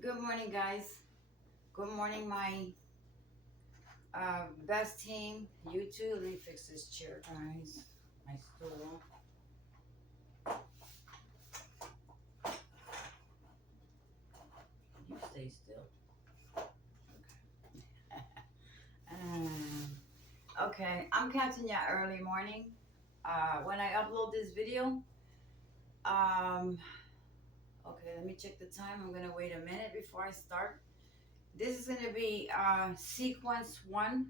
Good morning, guys. Good morning, my best team. You too. Let me fix this chair, guys. My stool. You stay still. Okay, I'm catching ya early morning. When I upload this video, um, okay, let me check the time. I'm gonna wait a minute before I start. This is gonna be sequence one.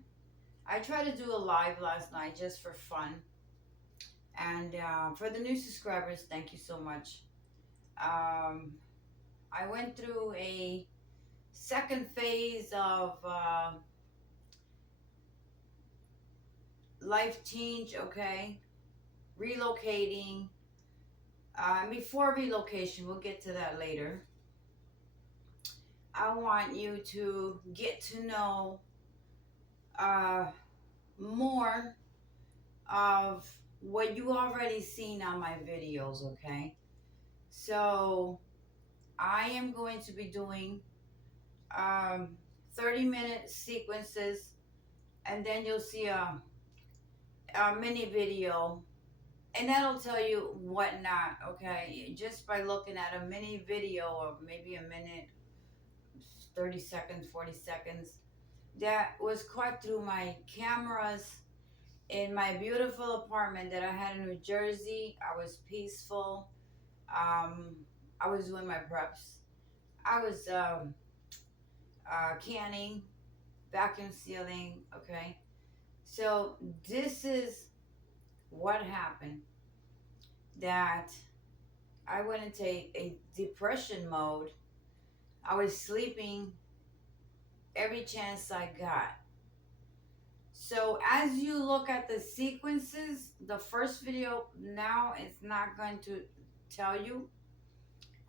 I tried to do a live last night just for fun, and for the new subscribers, thank you so much. Um, I went through a second phase of life change, okay? Relocating. Before relocation, we'll get to that later. I want you to get to know uh, more of what you already seen on my videos, okay? So I am going to be doing um, 30-minute sequences, and then you'll see a mini video, and that'll tell you what not, okay? Just by looking at a mini video of maybe a minute, 30 seconds, 40 seconds, that was caught through my cameras in my beautiful apartment that I had in New Jersey. I was peaceful. Um, I was doing my preps. I was canning, vacuum sealing, okay? So this is what happened, that I went into a depression mode. I was sleeping every chance I got. So as you look at the sequences, the first video now is not going to tell you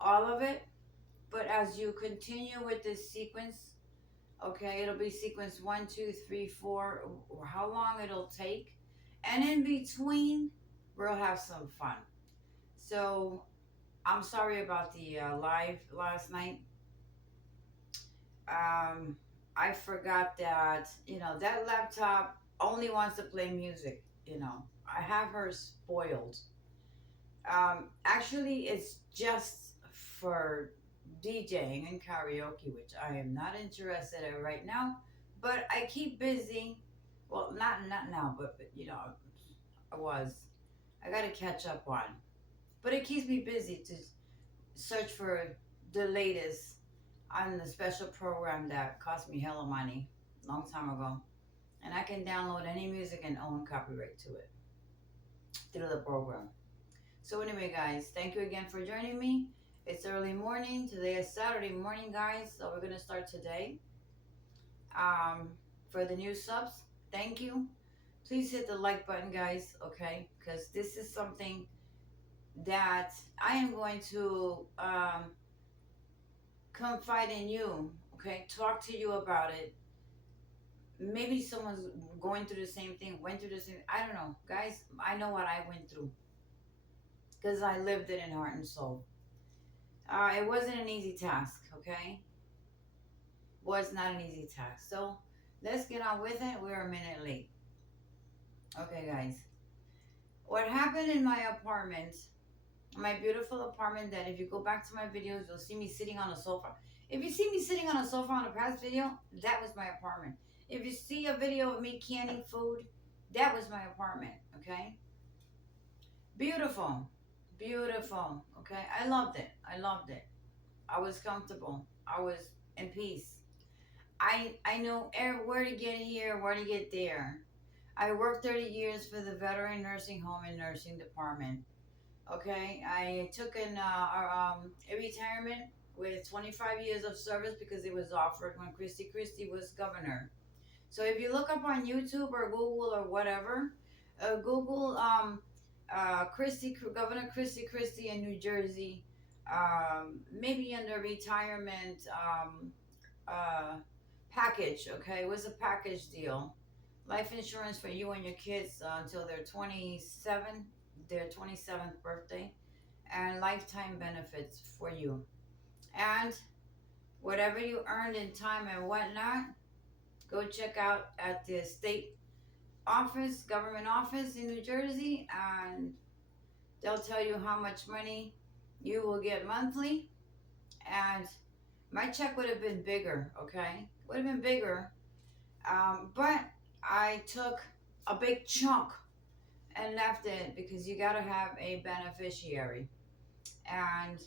all of it, but as you continue with this sequence, okay, it'll be sequence one, two, three, four, or how long it'll take. And in between, we'll have some fun. So I'm sorry about the live last night. um, I forgot that, that laptop only wants to play music. I have her spoiled. Actually, it's just for DJing and karaoke, which I am not interested in right now. But I keep busy. Well, not now, but I was. I got to catch up on. But it keeps me busy to search for the latest on the special program that cost me hella money long time ago. And I can download any music and own copyright to it through the program. So anyway, guys, thank you again for joining me. It's early morning. Today is Saturday morning, guys. So we're gonna start today. Um, for the new subs, thank you. Please hit the like button, guys. Okay, because this is something that I am going to confide in you. Okay, talk to you about it. Maybe someone's going through the same thing, went through the same. I don't know, guys. I know what I went through because I lived it in heart and soul. It wasn't an easy task. Okay, was not an easy task. So let's get on with it. We're a minute late. Okay, guys. What happened in my apartment, my beautiful apartment, that if you go back to my videos, you'll see me sitting on a sofa. If you see me sitting on a sofa on a past video, that was my apartment. If you see a video of me canning food, that was my apartment, okay? Beautiful, beautiful, okay? I loved it. I loved it. I was comfortable. I was in peace. I know where to get here, where to get there. I worked 30 years for the veteran nursing home and nursing department. Okay, I took a retirement with 25 years of service because it was offered when Christie was governor. So if you look up on YouTube or Google or whatever, Google Governor Christie in New Jersey, maybe under retirement uh, package. Okay, it was a package deal. Life insurance for you and your kids until their 27th birthday, and lifetime benefits for you. And Whatever you earned in time and whatnot, go check out at the state office, government office in New Jersey, and they'll tell you how much money you will get monthly. And my check would have been bigger, okay? Would have been bigger. But I took a big chunk and left it because you got to have a beneficiary. And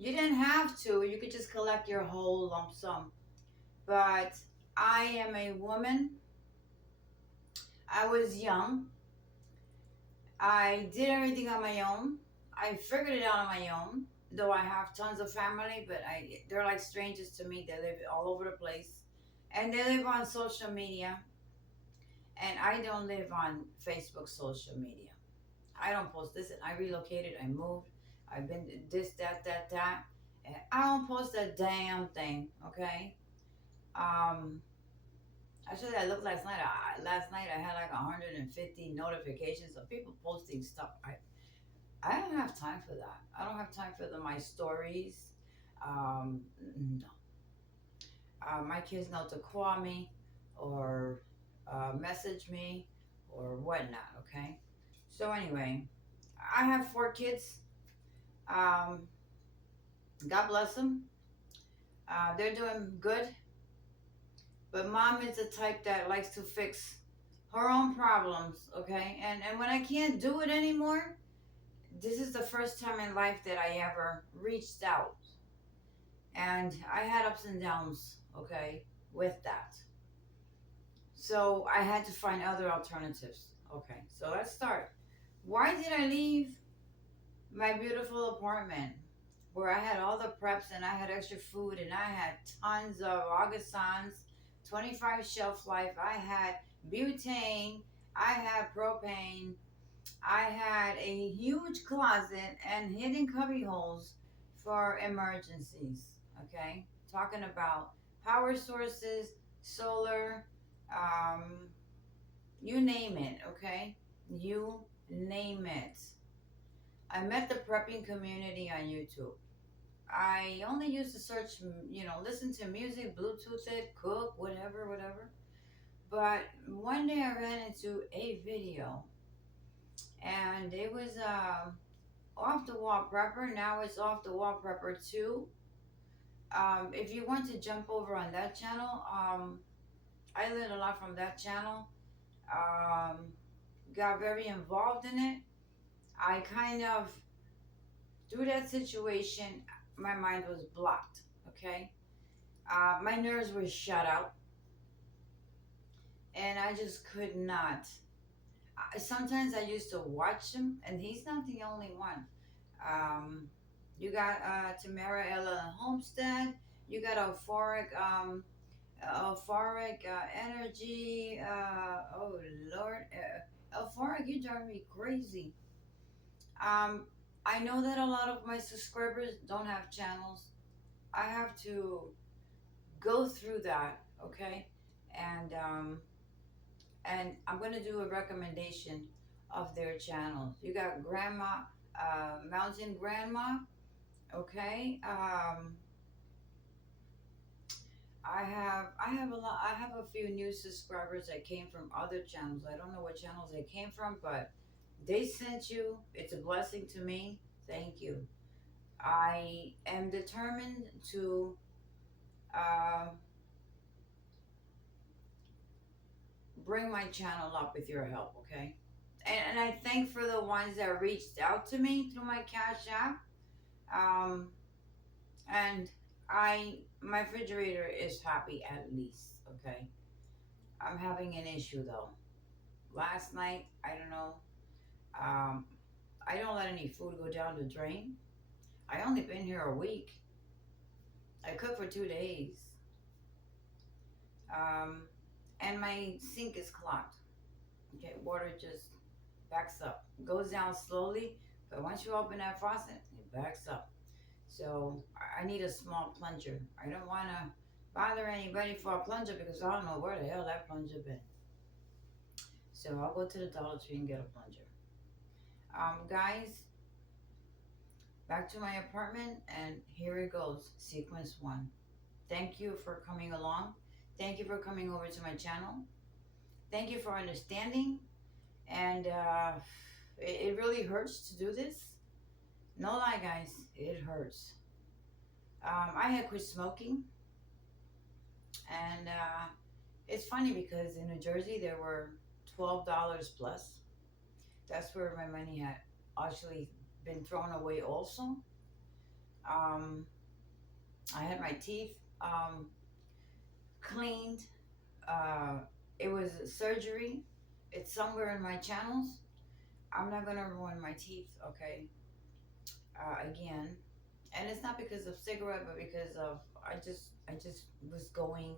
you didn't have to, you could just collect your whole lump sum. But I am a woman. I was young. I did everything on my own. I figured it out on my own. Though I have tons of family, but they're like strangers to me. They live all over the place, and they live on social media. And I don't live on Facebook social media. I don't post this. I relocated. I moved. I've been this, that. And I don't post a damn thing. Okay. Um, Actually, I looked last night. Last night I had like 150 notifications of people posting stuff. I don't have time for that. I don't have time for my stories. No. My kids know to call me or message me or whatnot. Okay. So anyway, I have 4 kids. Um, God bless them. They're doing good. But mom is the type that likes to fix her own problems. Okay. And when I can't do it anymore, this is the first time in life that I ever reached out. And I had ups and downs, okay, with that. So I had to find other alternatives. Okay, so let's start. Why did I leave my beautiful apartment where I had all the preps and I had extra food and I had tons of Augustans, 25 shelf life, I had butane, I had propane, I had a huge closet and hidden cubby holes for emergencies. Okay, talking about power sources, solar, um, you name it. Okay, you name it. I met the prepping community on YouTube. I only used to search, listen to music, Bluetooth it, cook, whatever. But one day I ran into a video, and it was off the wall prepper. Now it's off the wall prepper 2. If you want to jump over on that channel, I learned a lot from that channel. Um, got very involved in it. I kind of, through that situation, my mind was blocked. Okay. My nerves were shut out, and I just could not. Sometimes I used to watch him, and he's not the only one. Um, you got Tamara Ella Homestead. You got euphoric energy. Oh Lord, euphoric, you drive me crazy. Um, I know that a lot of my subscribers don't have channels. I have to go through that, okay? And and I'm gonna do a recommendation of their channels. You got Grandma, Mountain Grandma, okay? I have a few new subscribers that came from other channels. I don't know what channels they came from, but they sent you. It's a blessing to me. Thank you. I am determined to uh, bring my channel up with your help, okay? And I thank for the ones that reached out to me through my Cash App. Um, and my refrigerator is happy at least, okay? I'm having an issue though. Last night, I don't know. Um, I don't let any food go down the drain. I only been here a week. I cooked for 2 days. Um, and my sink is clogged. Okay, water just backs up. Goes down slowly, but once you open that faucet, it backs up. So I need a small plunger. I don't want to bother anybody for a plunger because I don't know where the hell that plunger been. So I'll go to the Dollar Tree and get a plunger. Guys, back to my apartment, and here it goes. Sequence 1. Thank you for coming along. Thank you for coming over to my channel. Thank you for understanding. And it really hurts to do this. No lie, guys, it hurts. I had quit smoking, and it's funny because in New Jersey there were $12 plus. That's where my money had actually been thrown away. Also, um, I had my teeth cleaned. Uh, it was surgery. It's somewhere in my channels. I'm not gonna ruin my teeth, okay? Again, and it's not because of cigarette, but because of I just was going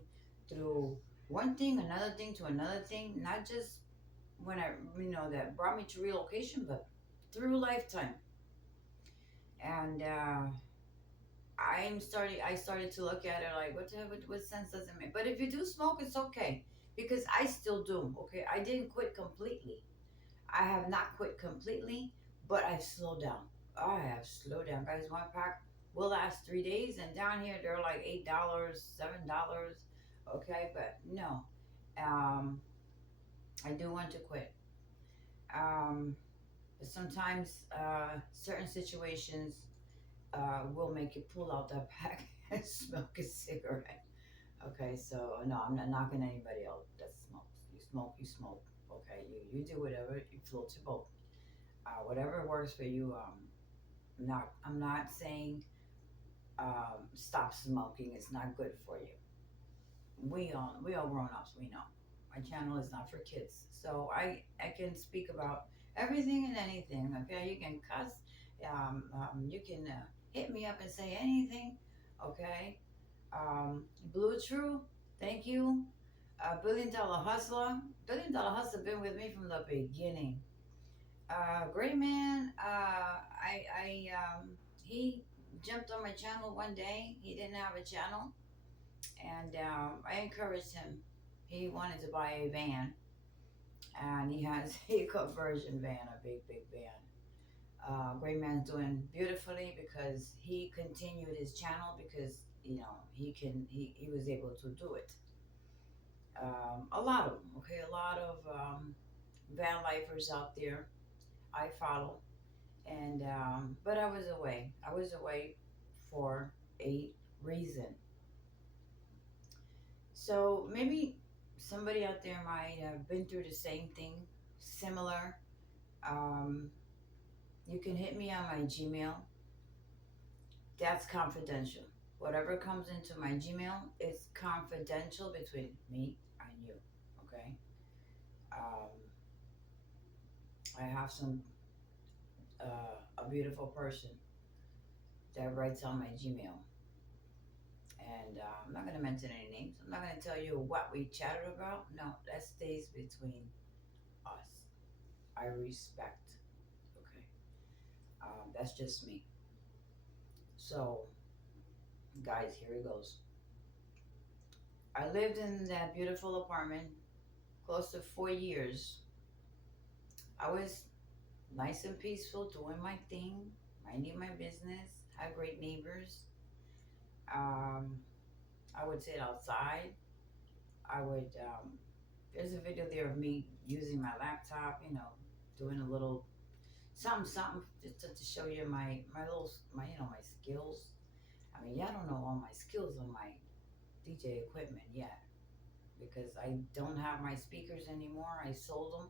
through one thing, another thing to another thing. Not just when that brought me to relocation, but through lifetime. And I started to look at it like, what sense does it make? But if you do smoke, it's okay because I still do. Okay, I didn't quit completely. I have not quit completely, but I've slowed down. I have slowed down, guys. One pack will last 3 days, and down here they're like $8, $7. Okay, but no, um, I do want to quit. Um, but sometimes certain situations will make you pull out that pack and smoke a cigarette. Okay, so no, I'm not knocking anybody else that smokes. You smoke, you smoke. Okay, you do whatever you floats your boat. Whatever works for you. I'm not saying stop smoking. It's not good for you. We all grown ups. We know. My channel is not for kids, so I can speak about everything and anything. Okay, you can cuss. You can hit me up and say anything. Okay. Blue True, thank you. Billion Dollar Hustler. Billion Dollar Hustler been with me from the beginning. Great man. He jumped on my channel one day. He didn't have a channel, and I encouraged him. He wanted to buy a van, and he has a conversion van, a big, big van. Great man's doing beautifully because he continued his channel because he was able to do it. A lot of them, okay, a lot of van lifers out there I follow, and but I was away. I was away for a reason. So maybe somebody out there might have been through the same thing, similar. Um, you can hit me on my Gmail. That's confidential. Whatever comes into my Gmail is confidential between me and you. Okay. Um, I have a beautiful person that writes on my Gmail, and I'm not going to mention any names. I'm not going to tell you what we chatted about. No, that stays between us. I respect. Okay. That's just me. So, guys, here it goes. I lived in that beautiful apartment close to 4 years. I was nice and peaceful, doing my thing, minding my business, had great neighbors. Um, I would sit outside. I would, there's a video there of me using my laptop, doing a little something, just to show you my skills. I mean, y'all don't know all my skills on my DJ equipment yet because I don't have my speakers anymore. I sold them.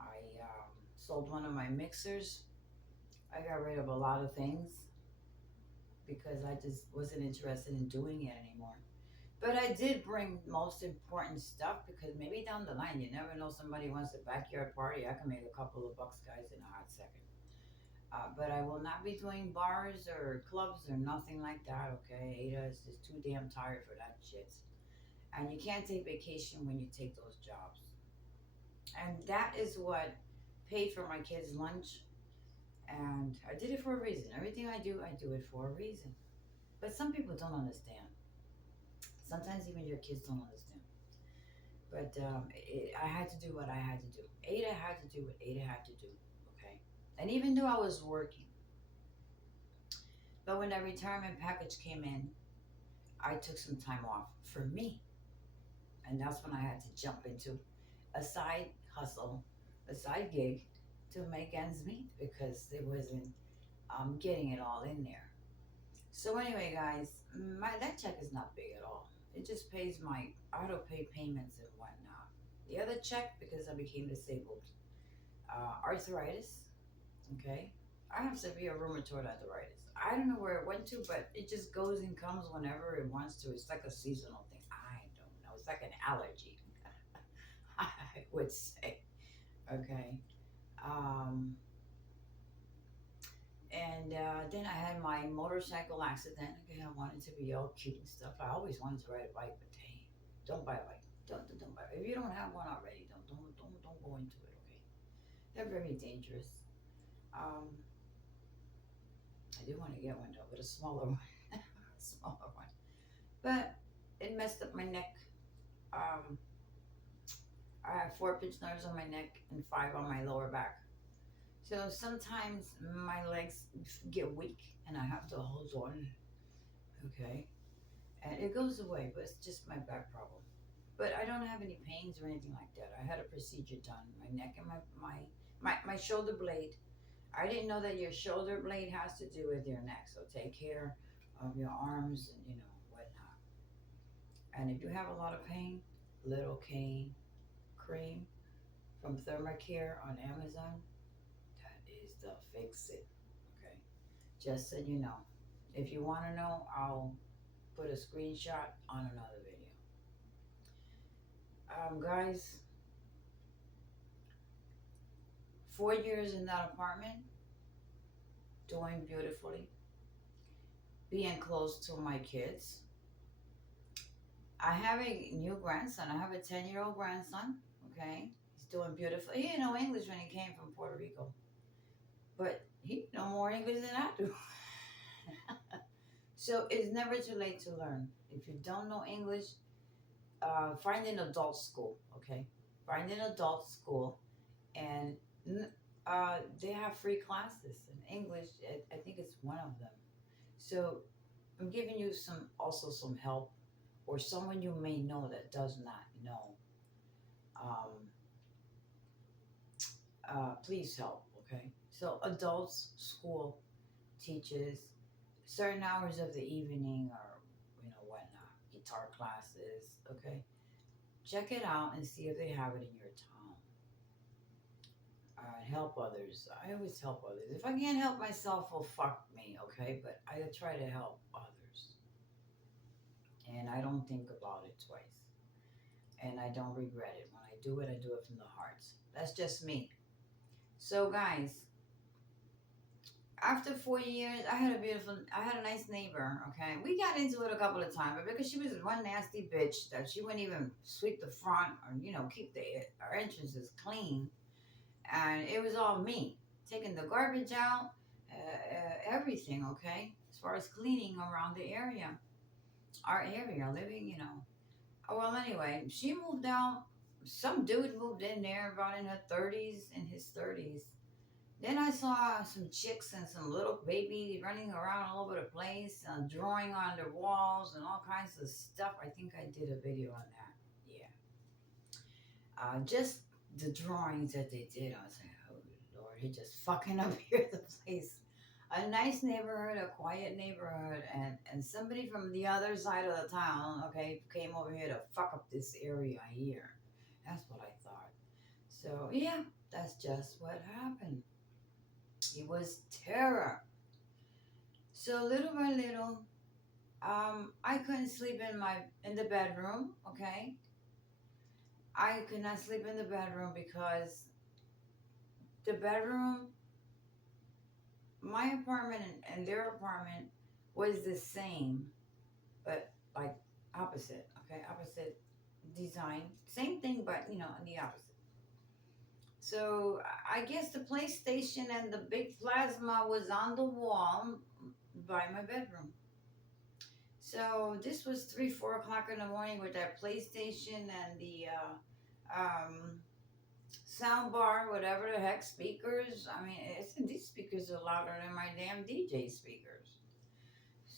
I sold one of my mixers. I got rid of a lot of things because I just wasn't interested in doing it anymore. But I did bring most important stuff because maybe down the line, you never know, somebody wants a backyard party. I can make a couple of bucks, guys, in a hot second. But I will not be doing bars or clubs or nothing like that, okay? Ada is just too damn tired for that shit. And you can't take vacation when you take those jobs. And that is what paid for my kids' lunch. And I did it for a reason. Everything I do it for a reason. But some people don't understand. Sometimes even your kids don't understand. But I had to do what I had to do. Ada had to do what Ada had to do, okay? And even though I was working, but when that retirement package came in, I took some time off for me, and that's when I had to jump into a side hustle, a side gig to make ends meet because it wasn't getting it all in there. So anyway, guys, my that check is not big at all. It just pays my auto pay payments and whatnot. The other check, because I became disabled, arthritis. Okay, I have severe rheumatoid arthritis. I don't know where it went to, but it just goes and comes whenever it wants to. It's like a seasonal thing. I don't know. It's like an allergy, I would say. Okay. Um, and then I had my motorcycle accident. Again, I wanted to be all cute and stuff. I always wanted to ride a bike, but hey, don't buy a bike. Don't buy. If you don't have one already, don't go into it. Okay, they're very dangerous. Um, I do want to get one though, but a smaller one, a smaller one. But it messed up my neck. Um, I have four pinched nerves on my neck and five on my lower back. So sometimes my legs get weak and I have to hold on. Okay, and it goes away, but it's just my back problem. But I don't have any pains or anything like that. I had a procedure done. My neck and my shoulder blade. I didn't know that your shoulder blade has to do with your neck. So take care of your arms and whatnot. And if you have a lot of pain, little cane cream from Thermacare on Amazon, that is the fix it. Okay, just so you know. If you want to know, I'll put a screenshot on another video. Guys, 4 years in that apartment, doing beautifully, being close to my kids. I have a new grandson. I have a 10-year-old grandson. Okay, he's doing beautiful. He didn't know English when he came from Puerto Rico, but he know more English than I do. So it's never too late to learn. If you don't know English, find an adult school. Okay, find an adult school, and they have free classes in English. I think it's one of them. So I'm giving you some help, or someone you may know that does not know. Um, please help. Okay. So adults school teaches certain hours of the evening, or whatnot, guitar classes. Okay. Check it out and see if they have it in your town. Help others. I always help others. If I can't help myself, well, fuck me, okay? But I try to help others. And I don't think about it twice. And I don't regret it. When I do it from the heart. That's just me. So, guys, after 4 years, I had a nice neighbor, okay? We got into it a couple of times, but because she was one nasty bitch that she wouldn't even sweep the front or, keep our entrances clean. And it was all me taking the garbage out, everything. Okay, as far as cleaning around the area, our area, living. Well, anyway, she moved out. Some dude moved in there, about in her thirties, in his thirties. Then I saw some chicks and some little babies running around all over the place, drawing on their walls and all kinds of stuff. I think I did a video on that. Yeah. Just the drawings that they did, I was like, oh Lord, he just fucking up here the place. A nice neighborhood, a quiet neighborhood, and somebody from the other side of the town, okay, came over here to fuck up this area here. That's what I thought. So yeah, that's just what happened. It was terror. So little by little, I couldn't sleep in the bedroom, okay? I could not sleep in the bedroom because the bedroom, my apartment and their apartment was the same, but like opposite. Okay, opposite design, same thing, but on the opposite. So I guess the PlayStation and the big plasma was on the wall by my bedroom. So this was 3, 4 o'clock in the morning with that PlayStation and the sound bar, whatever the heck, speakers. I mean, these speakers are louder than my damn DJ speakers.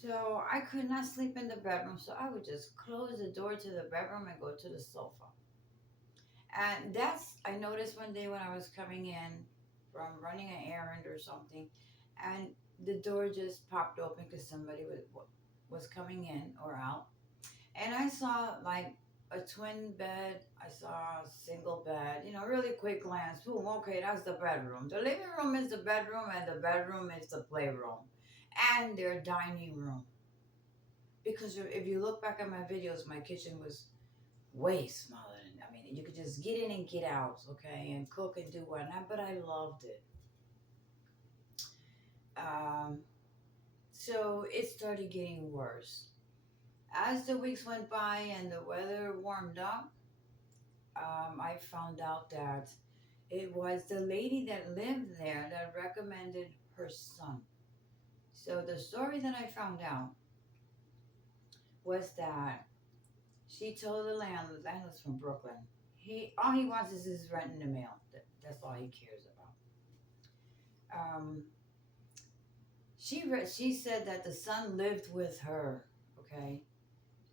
So I could not sleep in the bedroom, so I would just close the door to the bedroom and go to the sofa. And that's, I noticed one day when I was coming in from running an errand or something, and the door just popped open because somebody was coming in or out. And I saw like a twin bed, I saw a single bed, really quick glance. Boom, okay, that's the bedroom. The living room is the bedroom, and the bedroom is the playroom and their dining room. Because if you look back at my videos, my kitchen was way smaller than, I mean, you could just get in and get out, okay, and cook and do whatnot, but I loved it. Um, so it started getting worse. As the weeks went by and the weather warmed up, I found out that it was the lady that lived there that recommended her son. So the story that I found out was that she told the landlord's from Brooklyn. He all he wants is his rent in the mail. That's all he cares about. She said that the son lived with her, okay,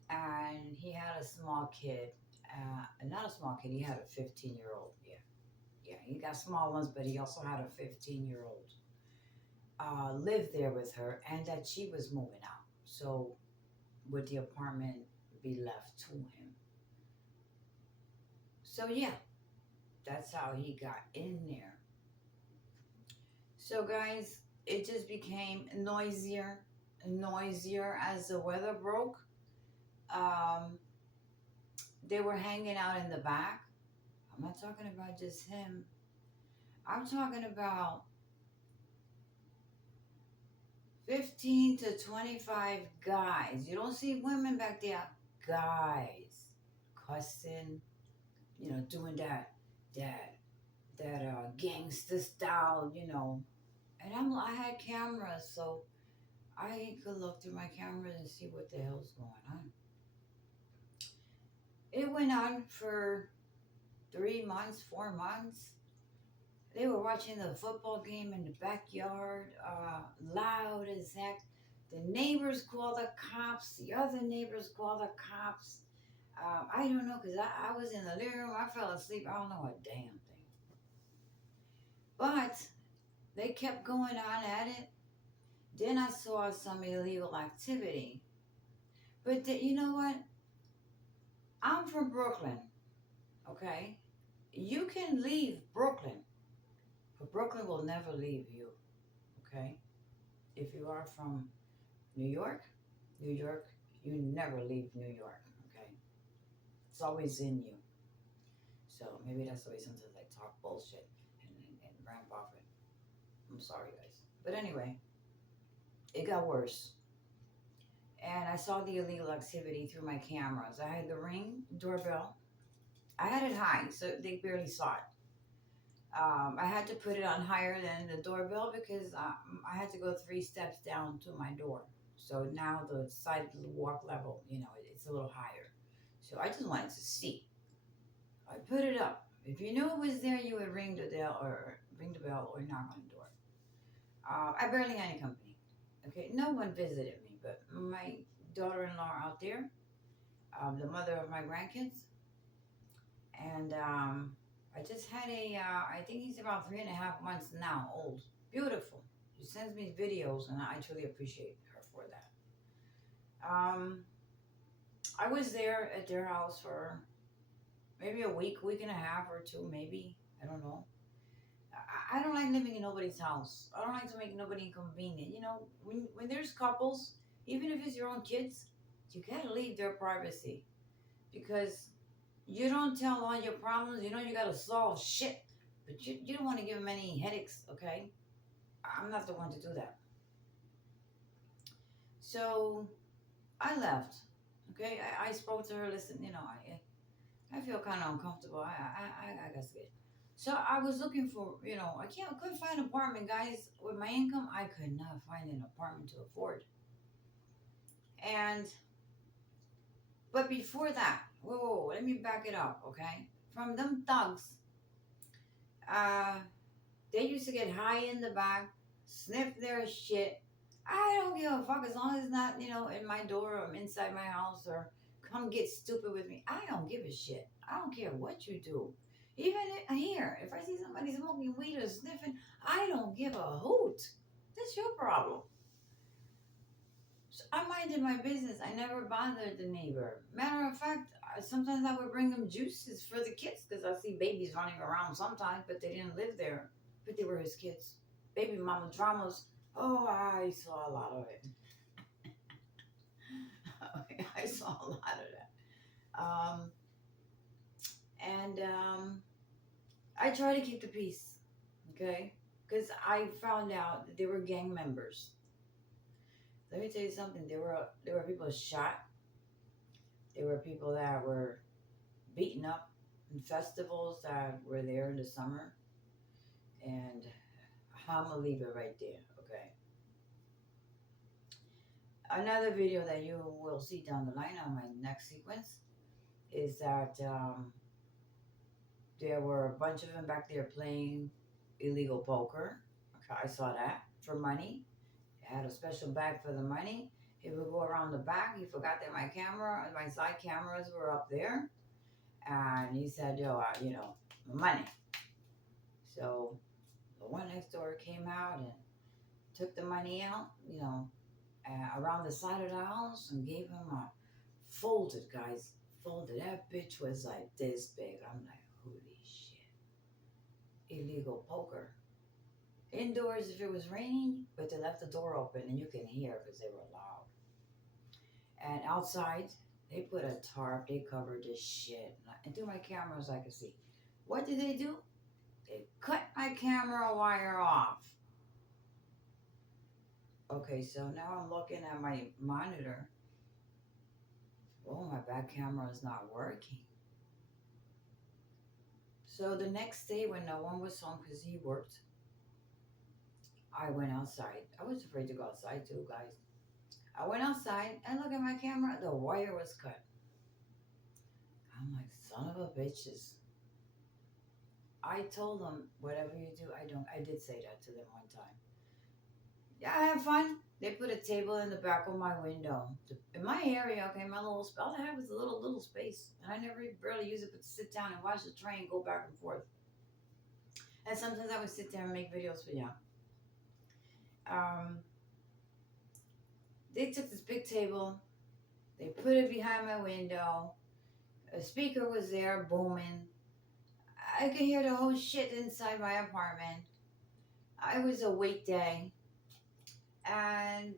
and he had a small kid. Not a small kid. He had a 15-year-old. Yeah, yeah. He got small ones, but he also had a 15-year-old. Lived there with her, and that she was moving out. So would the apartment be left to him? So yeah, that's how he got in there. So guys, it just became noisier and noisier as the weather broke. Um, they were hanging out in the back. I'm not talking about just him. I'm talking about 15 to 25 guys. You don't see women back there. Guys cussing, doing that gangster style, And I had cameras, so I could look through my cameras and see what the hell's going on. It went on for 3 months, 4 months. They were watching the football game in the backyard, loud as heck. The neighbors called the cops. The other neighbors called the cops. I don't know, because I was in the living room. I fell asleep. I don't know a damn thing. But they kept going on at it. Then I saw some illegal activity. But you know what? I'm from Brooklyn, okay? You can leave Brooklyn, but Brooklyn will never leave you, okay? If you are from New York, you never leave New York, okay? It's always in you. So maybe that's the way sometimes I talk bullshit and ramp off it. I'm sorry, guys. But anyway, it got worse. And I saw the illegal activity through my cameras. I had the Ring doorbell. I had it high, so they barely saw it. I had to put it on higher than the doorbell because I had to go 3 steps down to my door. So now the side of the walk level, it's a little higher. So I just wanted to see. I put it up. If you knew it was there, you would ring the bell or knock on the door. I barely had any company. Okay, no one visited me, but my daughter-in-law out there, the mother of my grandkids, and I just had I think he's about 3.5 months now old. Beautiful. She sends me videos, and I truly appreciate her for that. I was there at their house for maybe a week and a half or two, maybe. I don't know. I don't like living in nobody's house. I don't like to make nobody inconvenient. When there's couples, even if it's your own kids, you gotta leave their privacy because you don't tell all your problems. You gotta solve shit, but you don't want to give them any headaches. Okay, I'm not the one to do that. So I left. Okay, I spoke to her. Listen, I feel kind of uncomfortable. I got scared. So I was looking for, couldn't find an apartment, guys. With my income, I could not find an apartment to afford. And, but before that, whoa, let me back it up, okay? From them thugs, uh, they used to get high in the back, sniff their shit. I don't give a fuck as long as it's not, in my door or inside my house or come get stupid with me. I don't give a shit. I don't care what you do. Even here, if I see somebody smoking weed or sniffing, I don't give a hoot. That's your problem. So I minded my business. I never bothered the neighbor. Matter of fact, sometimes I would bring them juices for the kids because I see babies running around sometimes, but they didn't live there. But they were his kids. Baby mama dramas. Oh, I saw a lot of it. I saw a lot of that. And I try to keep the peace, okay? Because I found out that they were gang members. Let me tell you something. There were people shot. There were people that were beaten up in festivals that were there in the summer. And I'm gonna leave it right there, okay? Another video that you will see down the line on my next sequence is that there were a bunch of them back there playing illegal poker. Okay, I saw that for money. I had a special bag for the money. He would go around the back. He forgot that my side cameras were up there, and he said, "Yo, money." So the one next door came out and took the money out, around the side of the house and gave him a folded, guys, folded. That bitch was like this big. I'm like, holy shit. Illegal poker. Indoors if it was raining, but they left the door open and you can hear because they were loud. And outside, they put a tarp, they covered this shit. And through my cameras, I could see. What did they do? They cut my camera wire off. Okay, so now I'm looking at my monitor. Oh, my back camera is not working. So the next day, when no one was home because he worked, I went outside. I was afraid to go outside too, guys. I went outside and look at my camera. The wire was cut. I'm like, son of a bitches. I told them, whatever you do, I don't. I did say that to them one time. Yeah, I have fun. They put a table in the back of my window. In my area, okay, my little all I have is a little space, and I never barely use it but to sit down and watch the train go back and forth. And sometimes I would sit there and make videos for you. Um, they took this big table, they put it behind my window. A speaker was there booming. I could hear the whole shit inside my apartment. It was a weekday, and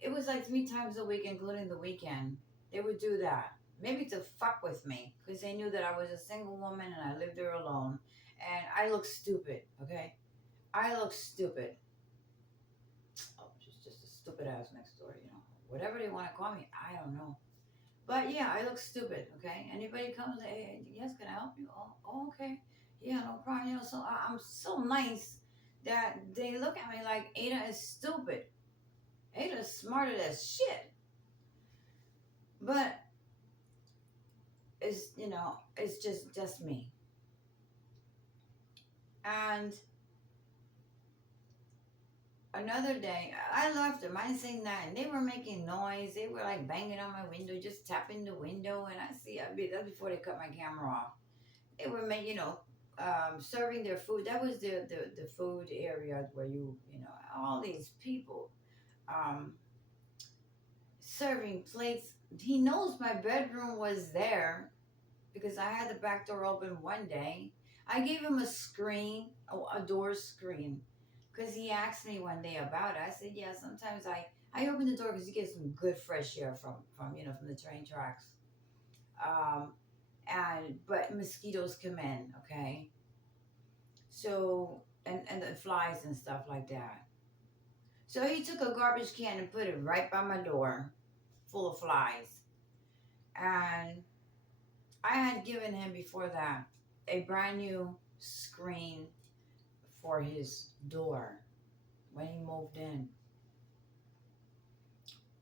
it was like 3 times a week, including the weekend. They would do that. Maybe to fuck with me, because they knew that I was a single woman and I lived there alone. And I look stupid, okay? I look stupid. Oh, just a stupid ass next door. Whatever they want to call me, I don't know. But yeah, I look stupid, okay? Anybody comes, hey, yes, can I help you? Oh, okay. Yeah, no problem. So I'm so nice that they look at me like Ada is stupid. Ada's smarter as shit. But it's just me. And another day, I left them. I seen that, and they were making noise. They were like banging on my window, just tapping the window. And that's before they cut my camera off. They were serving their food. That was the food area where all these people um, serving plates. He knows my bedroom was there because I had the back door open one day. I gave him a screen, a door screen, because he asked me one day about it. I said, yeah, sometimes I open the door because you get some good fresh air from the train tracks. But mosquitoes come in, okay? So and the flies and stuff like that. So he took a garbage can and put it right by my door, full of flies. And I had given him before that a brand new screen for his door when he moved in.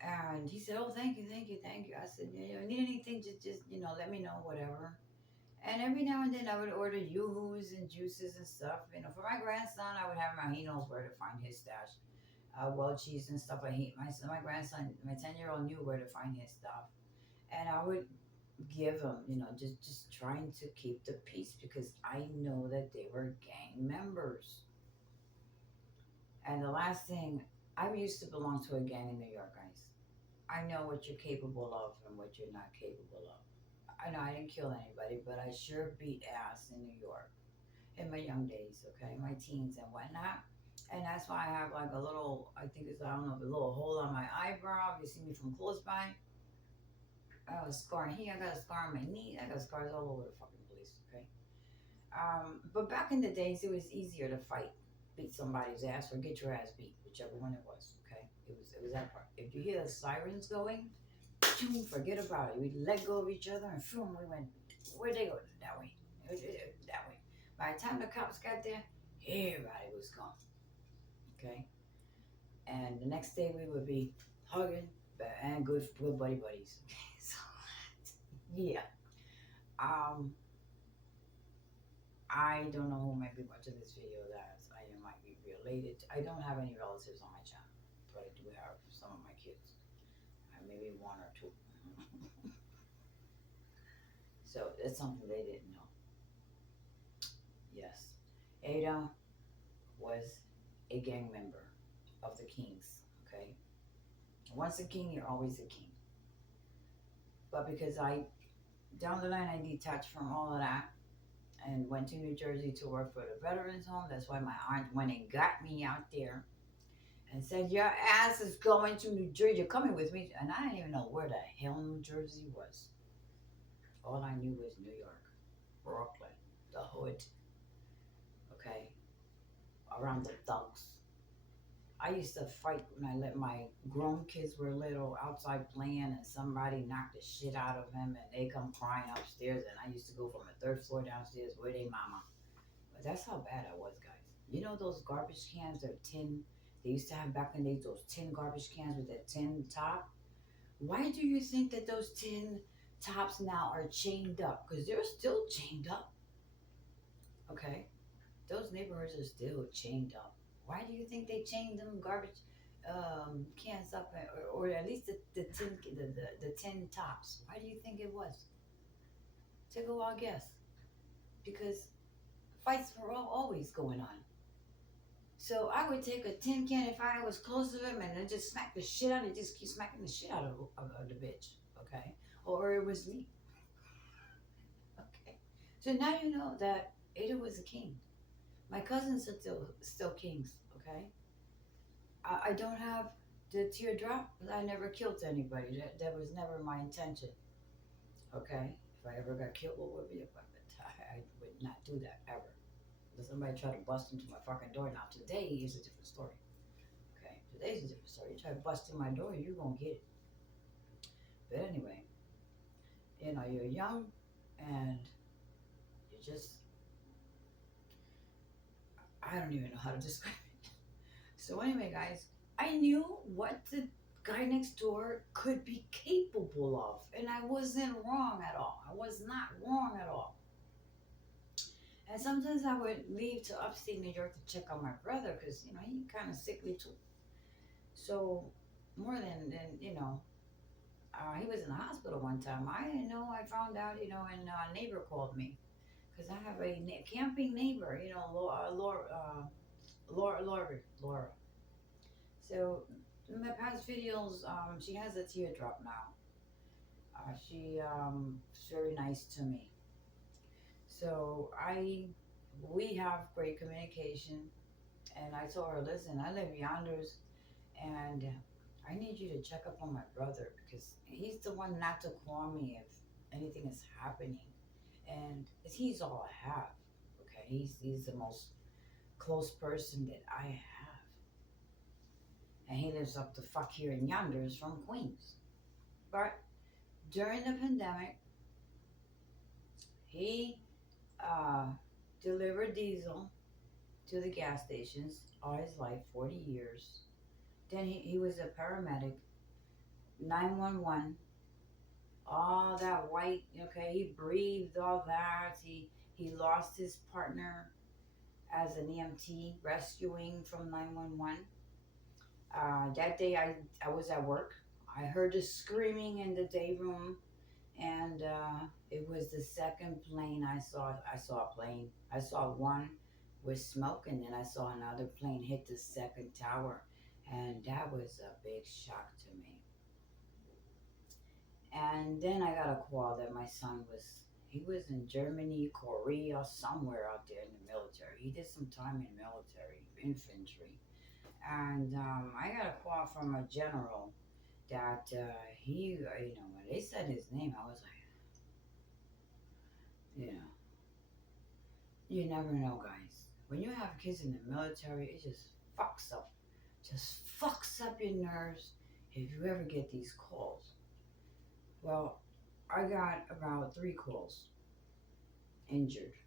And he said, "Oh, thank you, thank you, thank you." I said, "Yeah, you need anything? Just let me know, whatever." And every now and then I would order yoo-hoos and juices and stuff. For my grandson, I would have him. He knows where to find his stash. Welch's and stuff. My grandson, my 10-year-old knew where to find his stuff, and I would give him, just trying to keep the peace because I know that they were gang members. And the last thing, I used to belong to a gang in New York, guys. I know what you're capable of and what you're not capable of. I know I didn't kill anybody, but I sure beat ass in New York in my young days, okay, my teens and whatnot. And that's why I have like a little, I think it's, I don't know, a little hole on my eyebrow. If you see me from close by, I got a scar in here, I got a scar on my knee, I got scars all over the fucking place, okay? But back in the days, it was easier to fight, beat somebody's ass or get your ass beat, whichever one it was, okay? It was that part. If you hear the sirens going, phew, forget about it. We let go of each other and phew, we went, where'd they go? That way. That way. By the time the cops got there, everybody was gone. Okay. And the next day we would be hugging and good buddy buddies. So yeah. Um, I don't know who might be watching this video that I might be related. I don't have any relatives on my channel, but I do have some of my kids. Maybe one or two. So it's something they didn't know. Yes. Ada was a gang member of the Kings. Okay. Once a king, you're always a king. But because down the line, I detached from all of that and went to New Jersey to work for the veterans home. That's why my aunt went and got me out there and said, "Your ass is going to New Jersey. You're coming with me." And I didn't even know where the hell New Jersey was. All I knew was New York, Brooklyn, the hood, okay, around the thugs. I used to fight when I let my grown kids were little outside playing and somebody knocked the shit out of him and they come crying upstairs and I used to go from the third floor downstairs with a mama. But that's how bad I was, guys. You know those garbage cans that are tin? They used to have back in the day those tin garbage cans with that tin top. Why do you think that those tin tops now are chained up? Because they're still chained up. Okay, those neighborhoods are still chained up. Why do you think they chained them garbage cans up, or at least the tin tops? Why do you think it was? Take a wild guess. Because fights were always going on. So I would take a tin can if I was close to him and then just smack the shit out of it, just keep smacking the shit out of the bitch. Okay? Or it was me. Okay. So now you know that Ada was a king. My cousins are still kings. Okay? I don't have the teardrop, but I never killed anybody. That was never my intention. Okay? If I ever got killed, what would be about it? I would not do that ever. If somebody try to bust into my fucking door now, today is a different story. Okay? Today's a different story. You try to bust in my door, you're going to get it. But anyway, you're young and you just, I don't even know how to describe it. So anyway, guys, I knew what the guy next door could be capable of, and I wasn't wrong at all. I was not wrong at all. And sometimes I would leave to upstate New York to check on my brother because he kind of sickly too. So more than he was in the hospital one time. I didn't know. I found out, and a neighbor called me because I have a camping neighbor. Laura. So in my past videos, she has a teardrop now. She's very nice to me. So we have great communication, and I told her, listen, I live yonders, and I need you to check up on my brother because he's the one not to call me if anything is happening, and he's all I have. Okay, he's the most close person that I have, and he lives up the fuck here in yonders from Queens. But during the pandemic, he uh, delivered diesel to the gas stations all his life, 40 years. Then he was a paramedic, 911, all that white, okay, he breathed all that. He lost his partner as an EMT rescuing from 911. That day I was at work. I heard the screaming in the day room, and it was the second plane I saw. I saw a plane. I saw one with smoke, and then I saw another plane hit the second tower, and that was a big shock to me. And then I got a call that my son was. He was in Germany, Korea, somewhere out there in the military. He did some time in military infantry, and I got a call from a general that when they said his name, I was like, you know, you never know, guys. When you have kids in the military, it just fucks up your nerves if you ever get these calls. Well, I got about three calls, injury.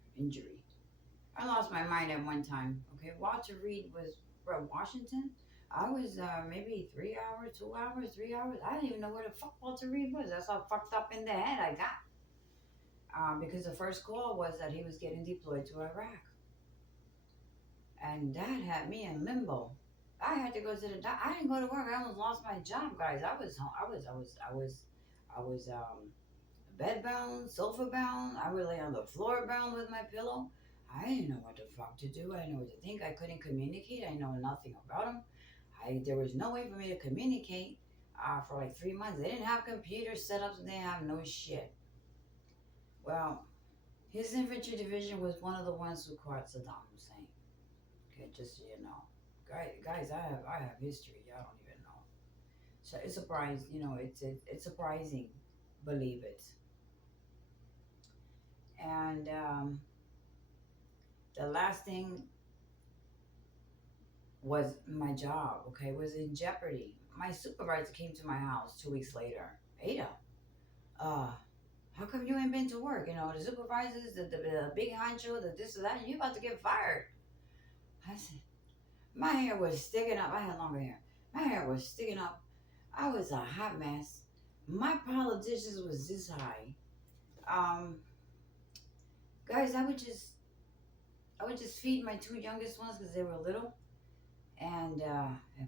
I lost my mind at one time. Okay, Walter Reed was from Washington. I was maybe 3 hours, 2 hours, 3 hours. I didn't even know where the fuck Walter Reed was. That's how fucked up in the head I got. Because the first call was that he was getting deployed to Iraq, and that had me in limbo. I had to go to the doc. I didn't go to work. I almost lost my job, guys. I was home. I was bed bound, sofa bound. I would lay on the floor bound with my pillow. I didn't know what the fuck to do. I didn't know what to think. I couldn't communicate. I know nothing about him. There was no way for me to communicate for like 3 months. They didn't have computers set up. So they didn't have no shit. Well, his infantry division was one of the ones who caught Saddam Hussein. Okay, just so you know, guys, I have history. Y'all don't even know. So it's surprised. It's surprising. Believe it. And the last thing was my job. Okay, was in jeopardy. My supervisor came to my house 2 weeks later. Ada, uh, how come you ain't been to work? The supervisors, the big honcho, the this or that. You about to get fired. I said, my hair was sticking up. I had longer hair. My hair was sticking up. I was a hot mess. My politicians was this high. Um, guys, I would just feed my two youngest ones because they were little, and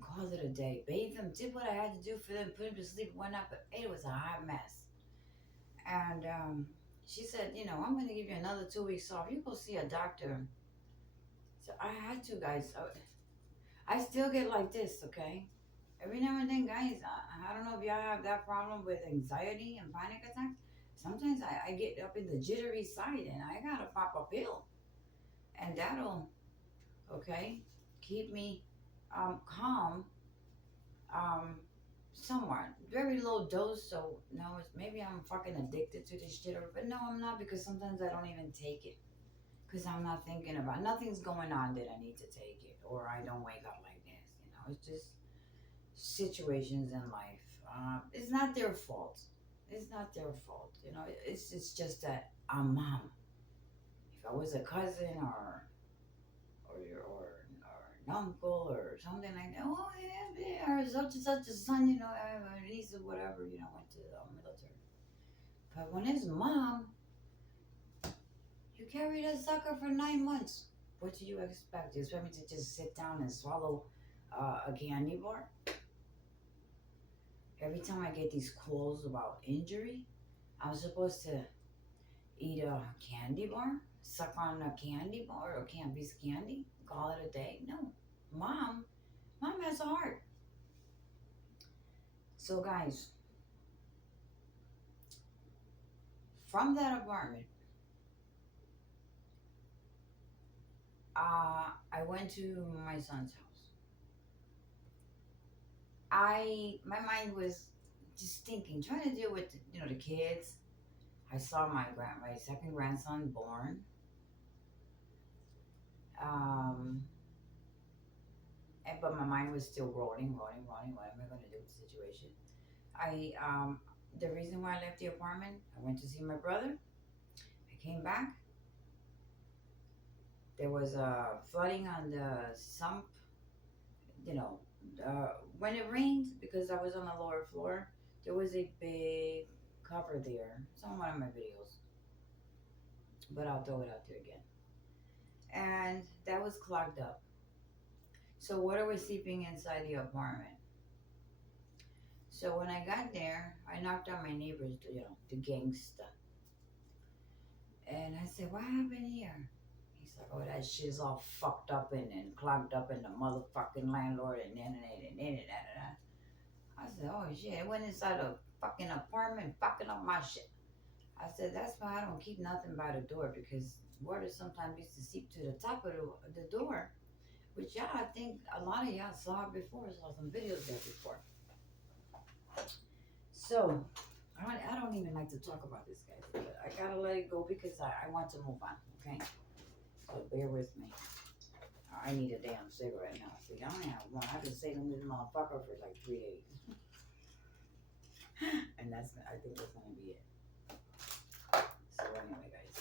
call it a day. Bathe them, did what I had to do for them, put them to sleep, whatnot. But it was a hot mess. And she said, I'm going to give you another 2 weeks off. You go see a doctor. So I had to, guys. I still get like this, okay? Every now and then, guys, I don't know if y'all have that problem with anxiety and panic attacks. Sometimes I get up in the jittery side and I gotta pop a pill. And that'll, okay, keep me calm, um, somewhat. Very low dose, so no, maybe I'm fucking addicted to this shit. But no, I'm not because sometimes I don't even take it. Because I'm not thinking about nothing's going on that I need to take it or I don't wake up like this. It's just situations in life. It's not their fault. It's not their fault. It's just that I'm mom. If I was a cousin or an uncle or something like that, oh yeah, or such and such a son, or niece or whatever, went to the military. But when it's mom, you carry that sucker for 9 months. What do you expect? You expect me to just sit down and swallow a candy bar? Every time I get these calls about injury, I'm supposed to eat a candy bar, suck on a candy bar or a piece of candy, call it a day. No, mom, mom has a heart. So guys, from that apartment, I went to my son's house. My mind was just thinking, trying to deal with the kids. I saw my second grandson born. Um, but my mind was still rolling, rolling, rolling. What am I going to do with the situation? The reason why I left the apartment, I went to see my brother. I came back. There was a flooding on the sump. You know, when it rained, because I was on the lower floor, there was a big cover there. It's on one of my videos, but I'll throw it out there again. And that was clogged up. So water was seeping inside the apartment. So when I got there, I knocked on my neighbor's, the gangsta. And I said, what happened here? He's like, oh, that shit's all fucked up and clogged up in the motherfucking landlord and. I said, oh shit, it went inside a fucking apartment fucking up my shit. I said, that's why I don't keep nothing by the door because water sometimes used to seep to the top of the door. Which y'all, I think a lot of y'all saw it before, saw some videos there before. So, I don't even like to talk about this, guys, but I gotta let it go because I want to move on, okay? So bear with me. I need a damn cigarette now. See, I only have one. I've been saving this motherfucker for like 3 days. And I think that's gonna be it. So anyway, guys.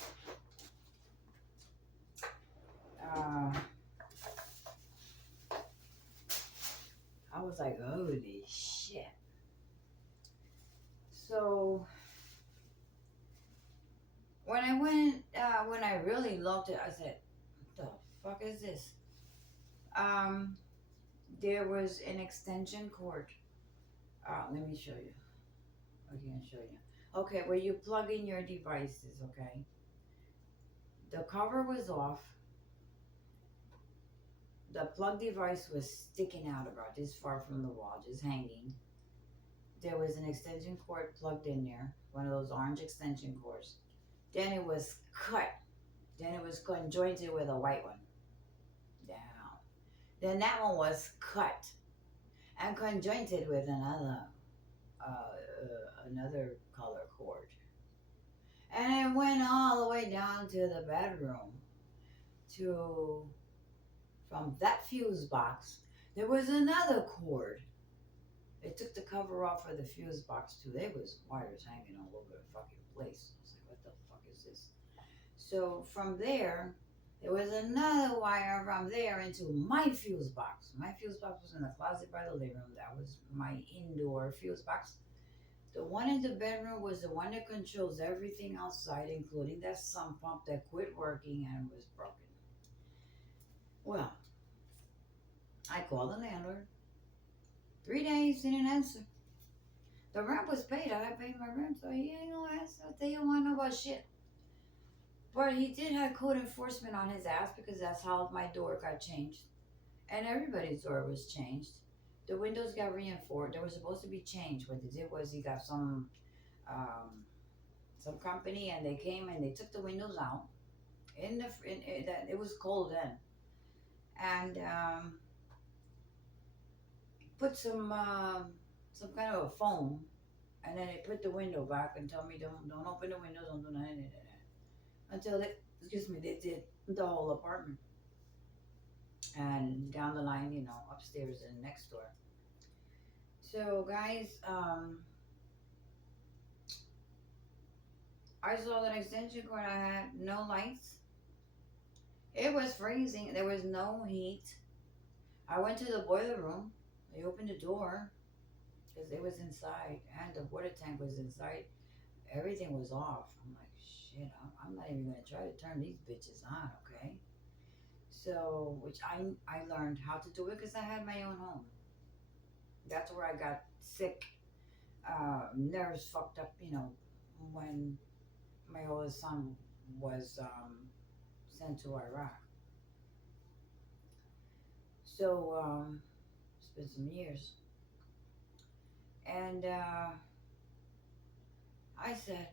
I was like, holy shit. So when I really looked at it, I said, what the fuck is this? Um, there was an extension cord. Let me show you. I can show you. Okay, where you plug in your devices, okay? The cover was off. The plug device was sticking out about this far from the wall, just hanging. There was an extension cord plugged in there, one of those orange extension cords. Then it was cut. Then it was conjointed with a white one. Down. Then that one was cut and conjointed with another color cord. And it went all the way down to the bedroom. To From that fuse box, there was another cord. They took the cover off of the fuse box too. There was wires hanging all over the fucking place. I was like, what the fuck is this? So from there was another wire from there into my fuse box. My fuse box was in the closet by the living room. That was my indoor fuse box. The one in the bedroom was the one that controls everything outside, including that sump pump that quit working and was broken. Well, I called the landlord. 3 days, didn't answer. The rent was paid. I had paid my rent, so he ain't gonna answer. They don't want to know about shit. But he did have code enforcement on his ass because that's how my door got changed. And everybody's door was changed. The windows got reinforced. They were supposed to be changed. What they did was he got some company and they came and they took the windows out. That it was cold then, and put some kind of a foam, and then they put the window back and tell me don't open the windows, don't do nothing until they did the whole apartment and down the line, upstairs and next door. So guys, I saw that extension cord. I had no lights. It was freezing. There was no heat. I went to the boiler room. They opened the door because it was inside and the water tank was inside. Everything was off. I'm like, shit, I'm not even going to try to turn these bitches on, okay? So, which I learned how to do it because I had my own home. That's where I got sick, nerves fucked up, when my oldest son was sent to Iraq. So, it's been some years. And I said,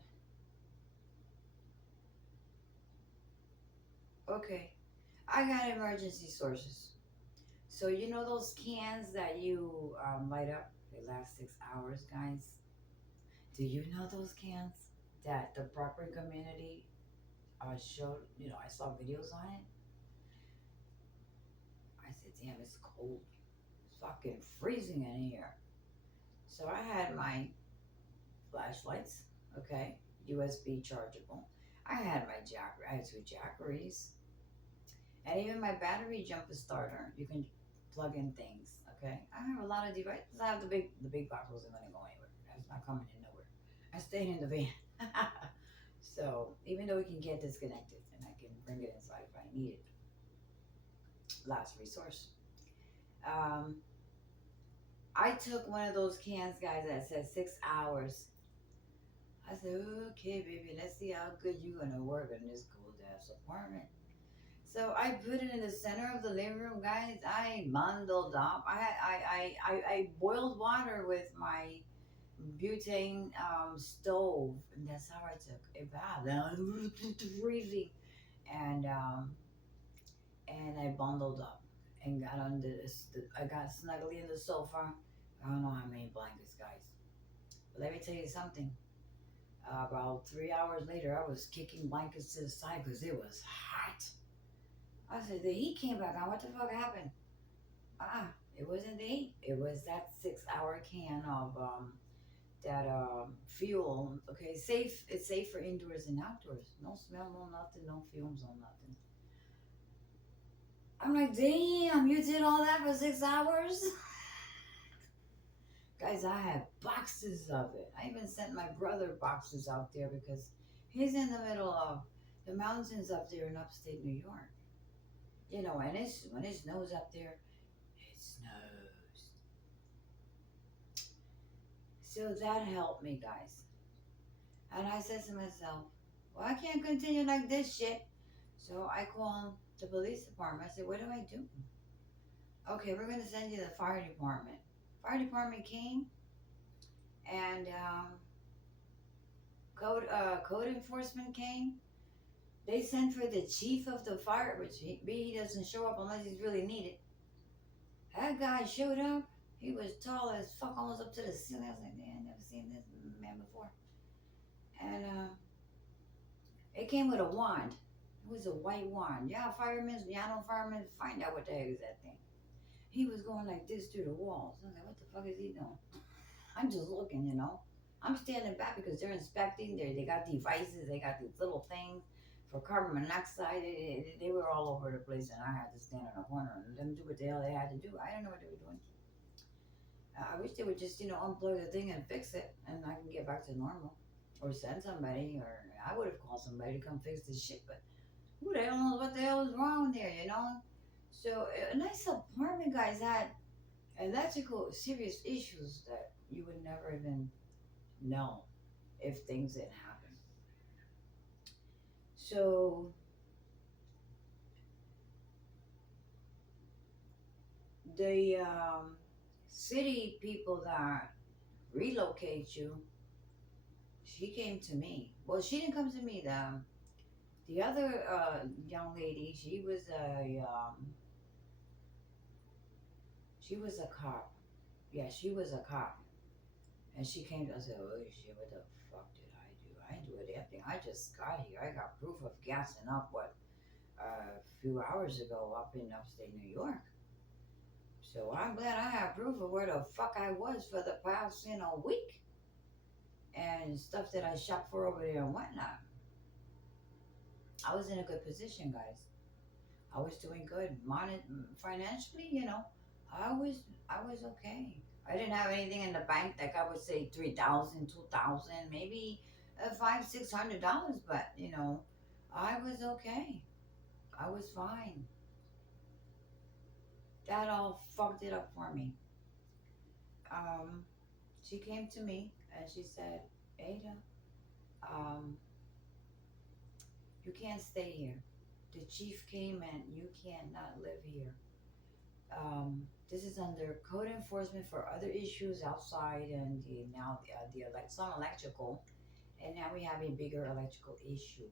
okay, I got emergency sources. So, you know those cans that you light up? They last 6 hours, guys. Do you know those cans that the proper community showed? I saw videos on it. I said, damn, it's cold. It's fucking freezing in here. So I had my flashlights, okay, USB chargeable. I had I had two Jackeries, and even my battery jumper starter. You can plug in things, okay. I have a lot of devices. I have the big box wasn't gonna go anywhere. That's not coming in nowhere. I stayed in the van. So even though we can get disconnected and I can bring it inside if I need it. Last resource. Um, I took one of those cans, guys, that said 6 hours. I said, okay, baby, let's see how good you gonna work in this cold ass apartment. So I put it in the center of the living room, guys. I bundled up. I boiled water with my butane stove, and that's how I took a bath. And it was freezing, and um, and I bundled up and got under this. I got snugly in the sofa. I don't know how many blankets, guys. But let me tell you something. About 3 hours later, I was kicking blankets to the side because it was hot. I said, the heat came back on. What the fuck happened? Ah, it wasn't the heat. It was that 6 hour can of that fuel. Okay, safe. It's safe for indoors and outdoors. No smell, no nothing, no fumes, no nothing. I'm like, damn, you did all that for 6 hours? Guys, I have boxes of it. I even sent my brother boxes out there because he's in the middle of the mountains up there in upstate New York. You know, and it's when it snows up there, it snows. So that helped me, guys. And I said to myself, well, I can't continue like this shit. So I called the police department. I said, what do I do? Okay, we're going to send you to the fire department. Fire department came and code enforcement came. They sent for the chief of the fire, which he doesn't show up unless he's really needed. That guy showed up. He was tall as fuck, almost up to the ceiling. I was like, man, I've never seen this man before. And it came with a wand. It was a white wand. Yeah, firemen, yeah, no firemen, find out what the heck is that thing. He was going like this through the walls. I was like, what the fuck is he doing? I'm just looking, you know. I'm standing back because they're inspecting. They got devices. They got these little things for carbon monoxide. They were all over the place, and I had to stand in a corner and let them do what the hell they had to do. I don't know what they were doing. I wish they would just, unplug the thing and fix it, and I can get back to normal, or send somebody, or I would have called somebody to come fix this shit. But who the hell knows what the hell is wrong there, you know? So a nice apartment, guys, had electrical serious issues that you would never even know if things didn't happen. So the city people that relocate you, she came to me. Well, she didn't come to me. The other young lady, she was a cop. Yeah, she was a cop, and she came to us and said, "Oh shit, what the fuck did I do? I didn't do a damn thing. I just got here. I got proof of gassing up a few hours ago up in upstate New York. So I'm glad I have proof of where the fuck I was for the past, week and stuff that I shopped for over there and whatnot. I was in a good position, guys. I was doing good, financially. I was okay. I didn't have anything in the bank like I would say 3,000, 2,000, maybe $500, $600, but I was okay. I was fine. That all fucked it up for me. Um, she came to me and she said, Ada, um, you can't stay here. The chief came and you cannot live here. This is under code enforcement for other issues outside and some electrical, and now we have a bigger electrical issue,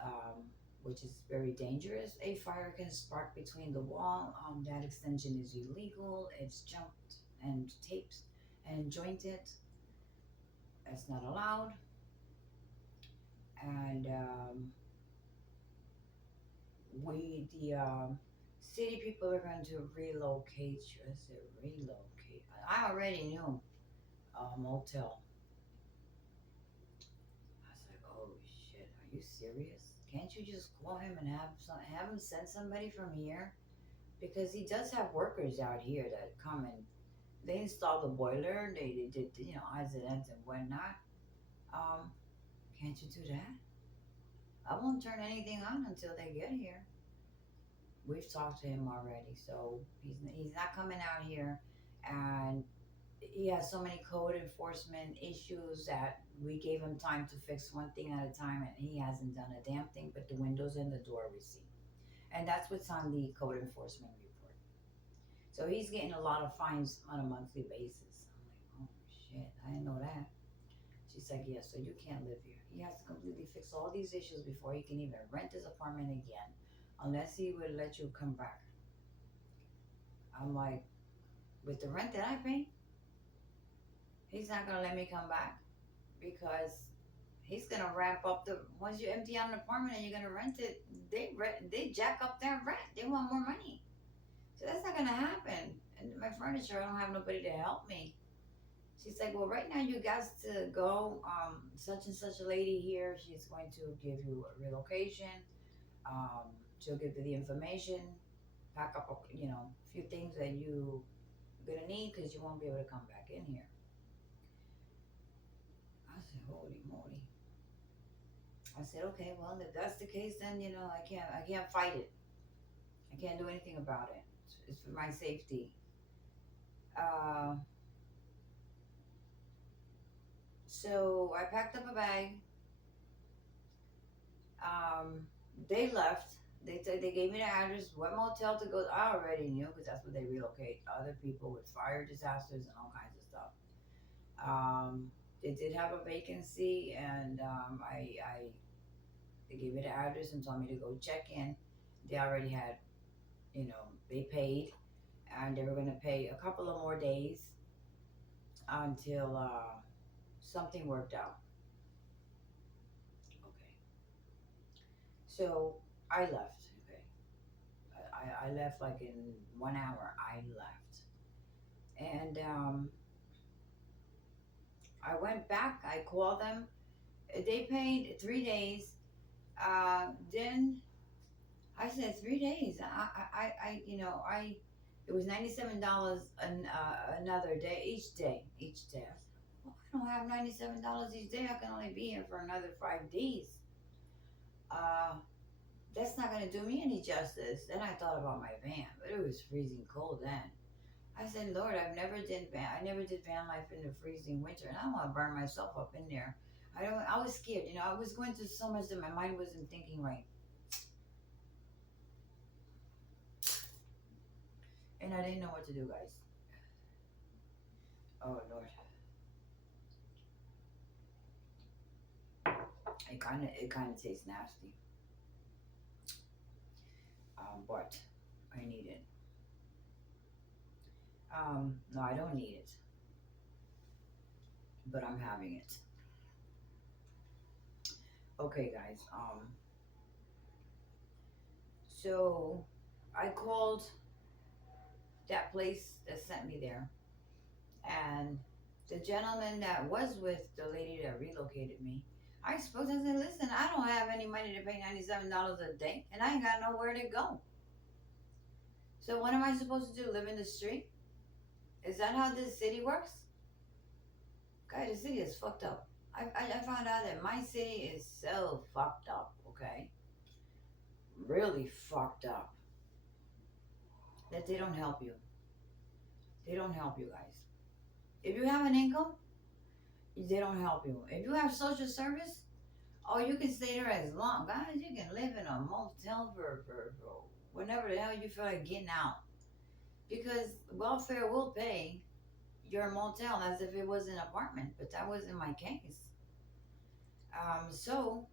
um, which is very dangerous. A fire can spark between the wall. That extension is illegal. It's jumped and taped and jointed. That's not allowed. And the city people are going to relocate you. I said relocate. I already knew a motel. I was like, oh shit, are you serious? Can't you just call him and have him send somebody from here? Because he does have workers out here that come and they install the boiler. They did odds and ends and whatnot. Um, can't you do that? I won't turn anything on until they get here. we've talked to him already, so he's not coming out here, and he has so many code enforcement issues that we gave him time to fix one thing at a time, and he hasn't done a damn thing but the windows and the door receipt, and that's what's on the code enforcement report. So he's getting a lot of fines on a monthly basis. I'm like, oh shit, I didn't know that. She's like, yeah, so you can't live here. He has to completely fix all these issues before he can even rent his apartment again, unless he would let you come back. I'm like, with the rent that I pay, he's not gonna let me come back because he's gonna ramp up the once you empty out an apartment and you're gonna rent it. They jack up their rent. They want more money, so that's not gonna happen. And my furniture, I don't have nobody to help me. She's like, well, right now you guys to go. Such and such a lady here. She's going to give you a relocation. Um, she'll give you the information. Pack up, a few things that you gonna need because you won't be able to come back in here. I said, holy moly. I said, okay, well, if that's the case, then I can't fight it. I can't do anything about it. It's for my safety. Uh, so I packed up a bag. Um, they left. They gave me the address, what motel to go. I already knew because that's where they relocate other people with fire disasters and all kinds of stuff. They did have a vacancy, and they gave me the address and told me to go check in. They already had, they paid, and they were gonna pay a couple of more days until something worked out. Okay, so I left. Okay, I left like in 1 hour. I left, and I went back. I called them. They paid 3 days. Then I said 3 days. It was $97 another day, each day. I said, well, I don't have $97 each day. I can only be here for another 5 days. Uh, that's not gonna do me any justice. Then I thought about my van, but it was freezing cold then. I said, Lord, I never did van life in the freezing winter, and I don't want to burn myself up in there. I don't. I was scared. I was going through so much that my mind wasn't thinking right, and I didn't know what to do, guys. Oh Lord, it kind of tastes nasty, but I need it. No, I don't need it, but I'm having it. Okay, guys. So I called that place that sent me there, and the gentleman that was with the lady that relocated me, I spoke to him and said, listen, I don't have any money to pay $97 a day, and I ain't got nowhere to go. So what am I supposed to do? Live in the street? Is that how this city works? God, the city is fucked up. I found out that my city is so fucked up, okay? Really fucked up. That they don't help you. They don't help you guys. If you have an income, they don't help you. If you have social service, oh, you can stay there as long. Guys, you can live in a motel for whenever the hell you feel like getting out. Because welfare will pay your motel as if it was an apartment, but that wasn't my case. So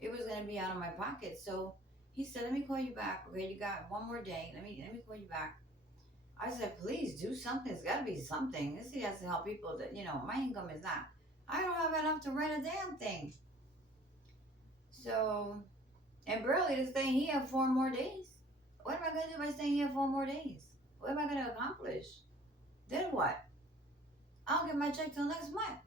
it was gonna be out of my pocket. So he said, "Let me call you back. Okay, you got one more day. Let me call you back." I said, "Please do something. It's got to be something. This city has to help people that my income is not. I don't have enough to rent a damn thing. So and barely to stay here 4 more days. What am I gonna do by staying here 4 more days? What am I gonna accomplish? Then what? I don't get my check till next month."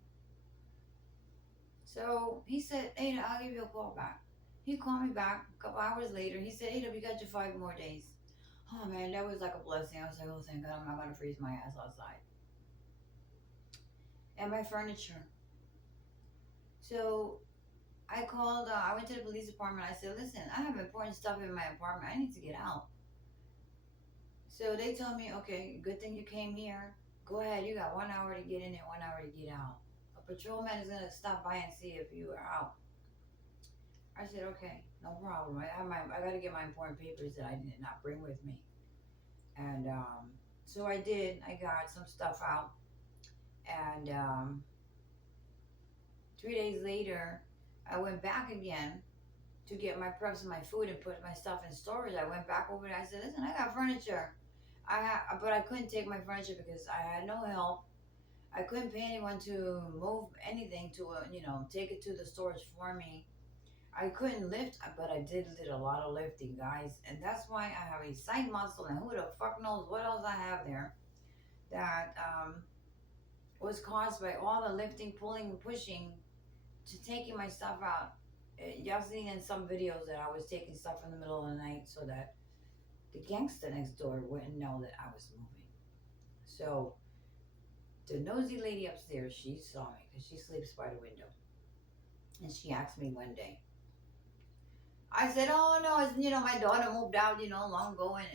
So he said, "Ada, I'll give you a call back." He called me back a couple hours later. He said, "Ada, we got you 5 more days." Oh man, that was like a blessing. I was like, oh thank God, I'm not gonna freeze my ass outside. And my furniture. So I called. I went to the police department. I said, "Listen, I have important stuff in my apartment. I need to get out." So they told me, okay, good thing you came here. Go ahead, you got 1 hour to get in and 1 hour to get out. A patrolman is gonna stop by and see if you are out. I said, okay, no problem. I gotta get my important papers that I did not bring with me. And so I did. I got some stuff out. And 3 days later, I went back again to get my preps and my food and put my stuff in storage. I went back over there. I said, listen, I got furniture. But I couldn't take my furniture because I had no help. I couldn't pay anyone to move anything to, take it to the storage for me. I couldn't lift, but I did a lot of lifting, guys, and that's why I have a side muscle. And who the fuck knows what else I have there that was caused by all the lifting, pulling, and pushing to taking my stuff out. Y'all seen in some videos that I was taking stuff in the middle of the night so that the gangster next door wouldn't know that I was moving. So the nosy lady upstairs, she saw me because she sleeps by the window, and she asked me one day. I said, "Oh no, it's my daughter moved out long ago, and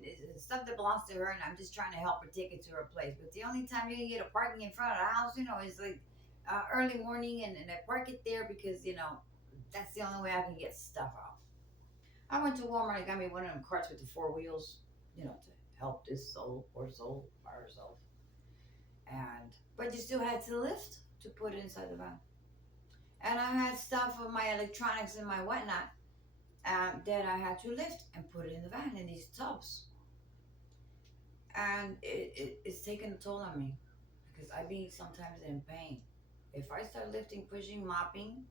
it's stuff that belongs to her, and I'm just trying to help her take it to her place. But the only time you can get a parking in front of the house, is like early morning, and I park it there because that's the only way I can get stuff out." I went to Walmart. I got me one of them carts with the four wheels, to help this soul, poor soul, by herself. And but you still had to lift to put it inside the van. And I had stuff of my electronics and my whatnot that I had to lift and put it in the van in these tubs. And it's taking a toll on me because I be sometimes in pain. If I start lifting, pushing, mopping,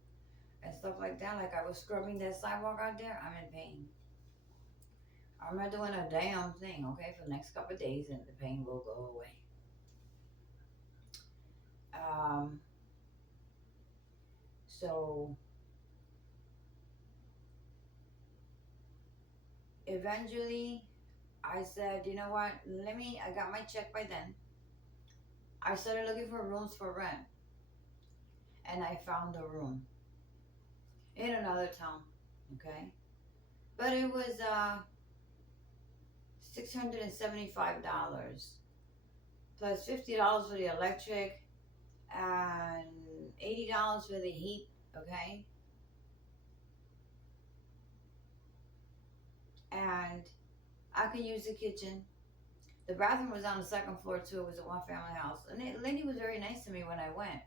and stuff like that, like I was scrubbing that sidewalk out there, I'm in pain. I'm not doing a damn thing, okay, for the next couple of days, and the pain will go away. Um, so eventually, I said, you know what? I got my check by then. I started looking for rooms for rent, and I found a room in another town, okay? But it was $675 plus $50 for the electric and $80 for the heat, okay? And I could use the kitchen. The bathroom was on the second floor too. It was a one family house. And the lady was very nice to me when I went.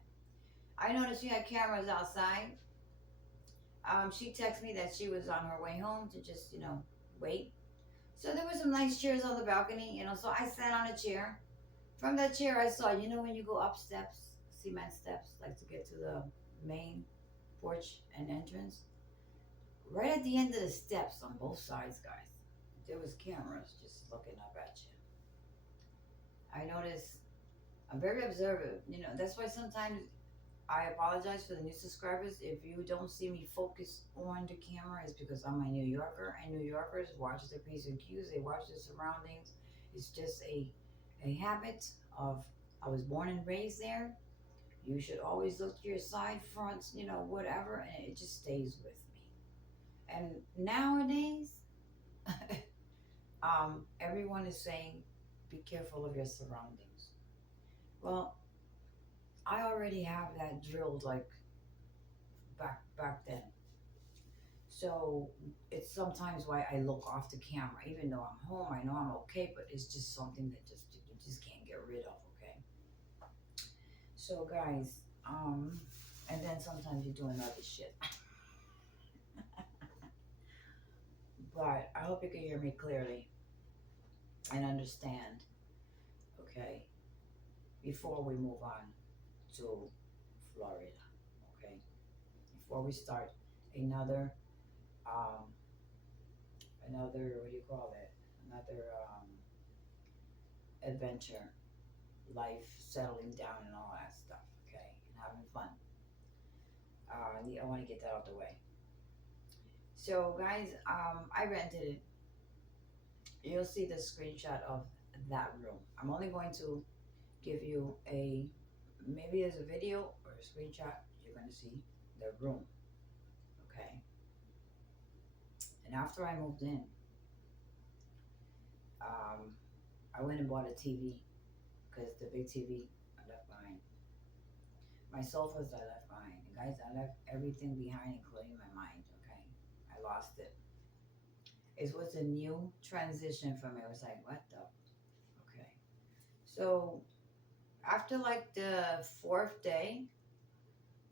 I noticed she had cameras outside. She texted me that she was on her way home to just, wait. So there were some nice chairs on the balcony, so I sat on a chair. From that chair, I saw, when you go up steps, cement steps, like to get to the main porch and entrance. Right at the end of the steps on both sides, guys, there was cameras just looking up at you. I noticed, I'm very observant. That's why sometimes I apologize for the new subscribers. If you don't see me focus on the camera, it's because I'm a New Yorker, and New Yorkers watch their P's and Q's. They watch their surroundings. It's just a habit of, I was born and raised there. You should always look to your side fronts, whatever, and it just stays with me. And nowadays, everyone is saying, be careful of your surroundings. Well, I already have that drilled like back then. So it's sometimes why I look off the camera, even though I'm home. I know I'm okay, but it's just something that you just can't get rid of. Okay. So guys, and then sometimes you're doing other shit. But I hope you can hear me clearly and understand. Okay. Before we move on to Florida. Okay. Before we start another um, another, what do you call it, another adventure, life, settling down and all that stuff, okay, and having fun. I want to get that out the way. So guys, I rented it. You'll see the screenshot of that room. I'm only going to give you maybe there's a video or a screenshot. You're going to see the room, okay. And after I moved in, Um, I went and bought a TV because the big TV I left behind. My sofas I left behind. And guys, I left everything behind, including my mind. Okay, I lost it. It was a new transition for me. I was like, what the? Okay. So after like the fourth day,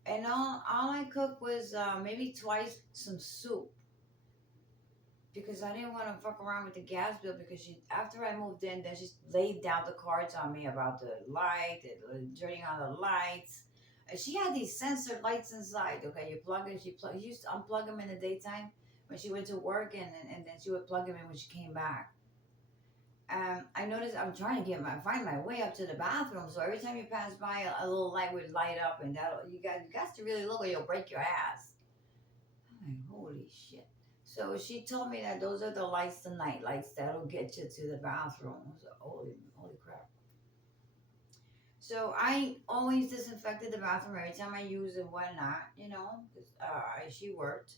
and all I cooked was maybe twice some soup because I didn't want to fuck around with the gas bill because she after I moved in, then she laid down the cards on me about the light, turning on the lights. And she had these sensor lights inside. Okay, you plug it. She used to unplug them in the daytime when she went to work, and then she would plug them in when she came back. I noticed I'm trying to find my way up to the bathroom. So every time you pass by, a little light would light up, and that you got to really look, or you'll break your ass. I'm like, holy shit. So she told me that those are the lights, the night lights that'll get you to the bathroom. So holy crap. So I always disinfected the bathroom every time I use it, whatnot, 'cause, she worked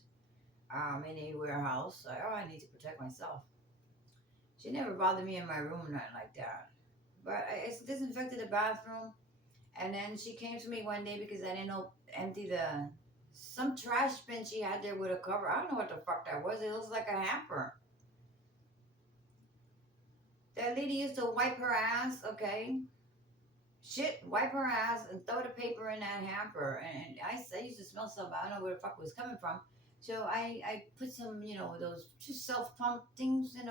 in a warehouse. I need to protect myself. She never bothered me in my room, nothing like that. But I disinfected the bathroom, and then she came to me one day because I didn't know empty the some trash bin she had there with a cover. I don't know what the fuck that was. It looks like a hamper. That lady used to wipe her ass, okay? Shit, wipe her ass and throw the paper in that hamper. And I used to smell something. I don't know where the fuck it was coming from. So I put some, those two self pump things, that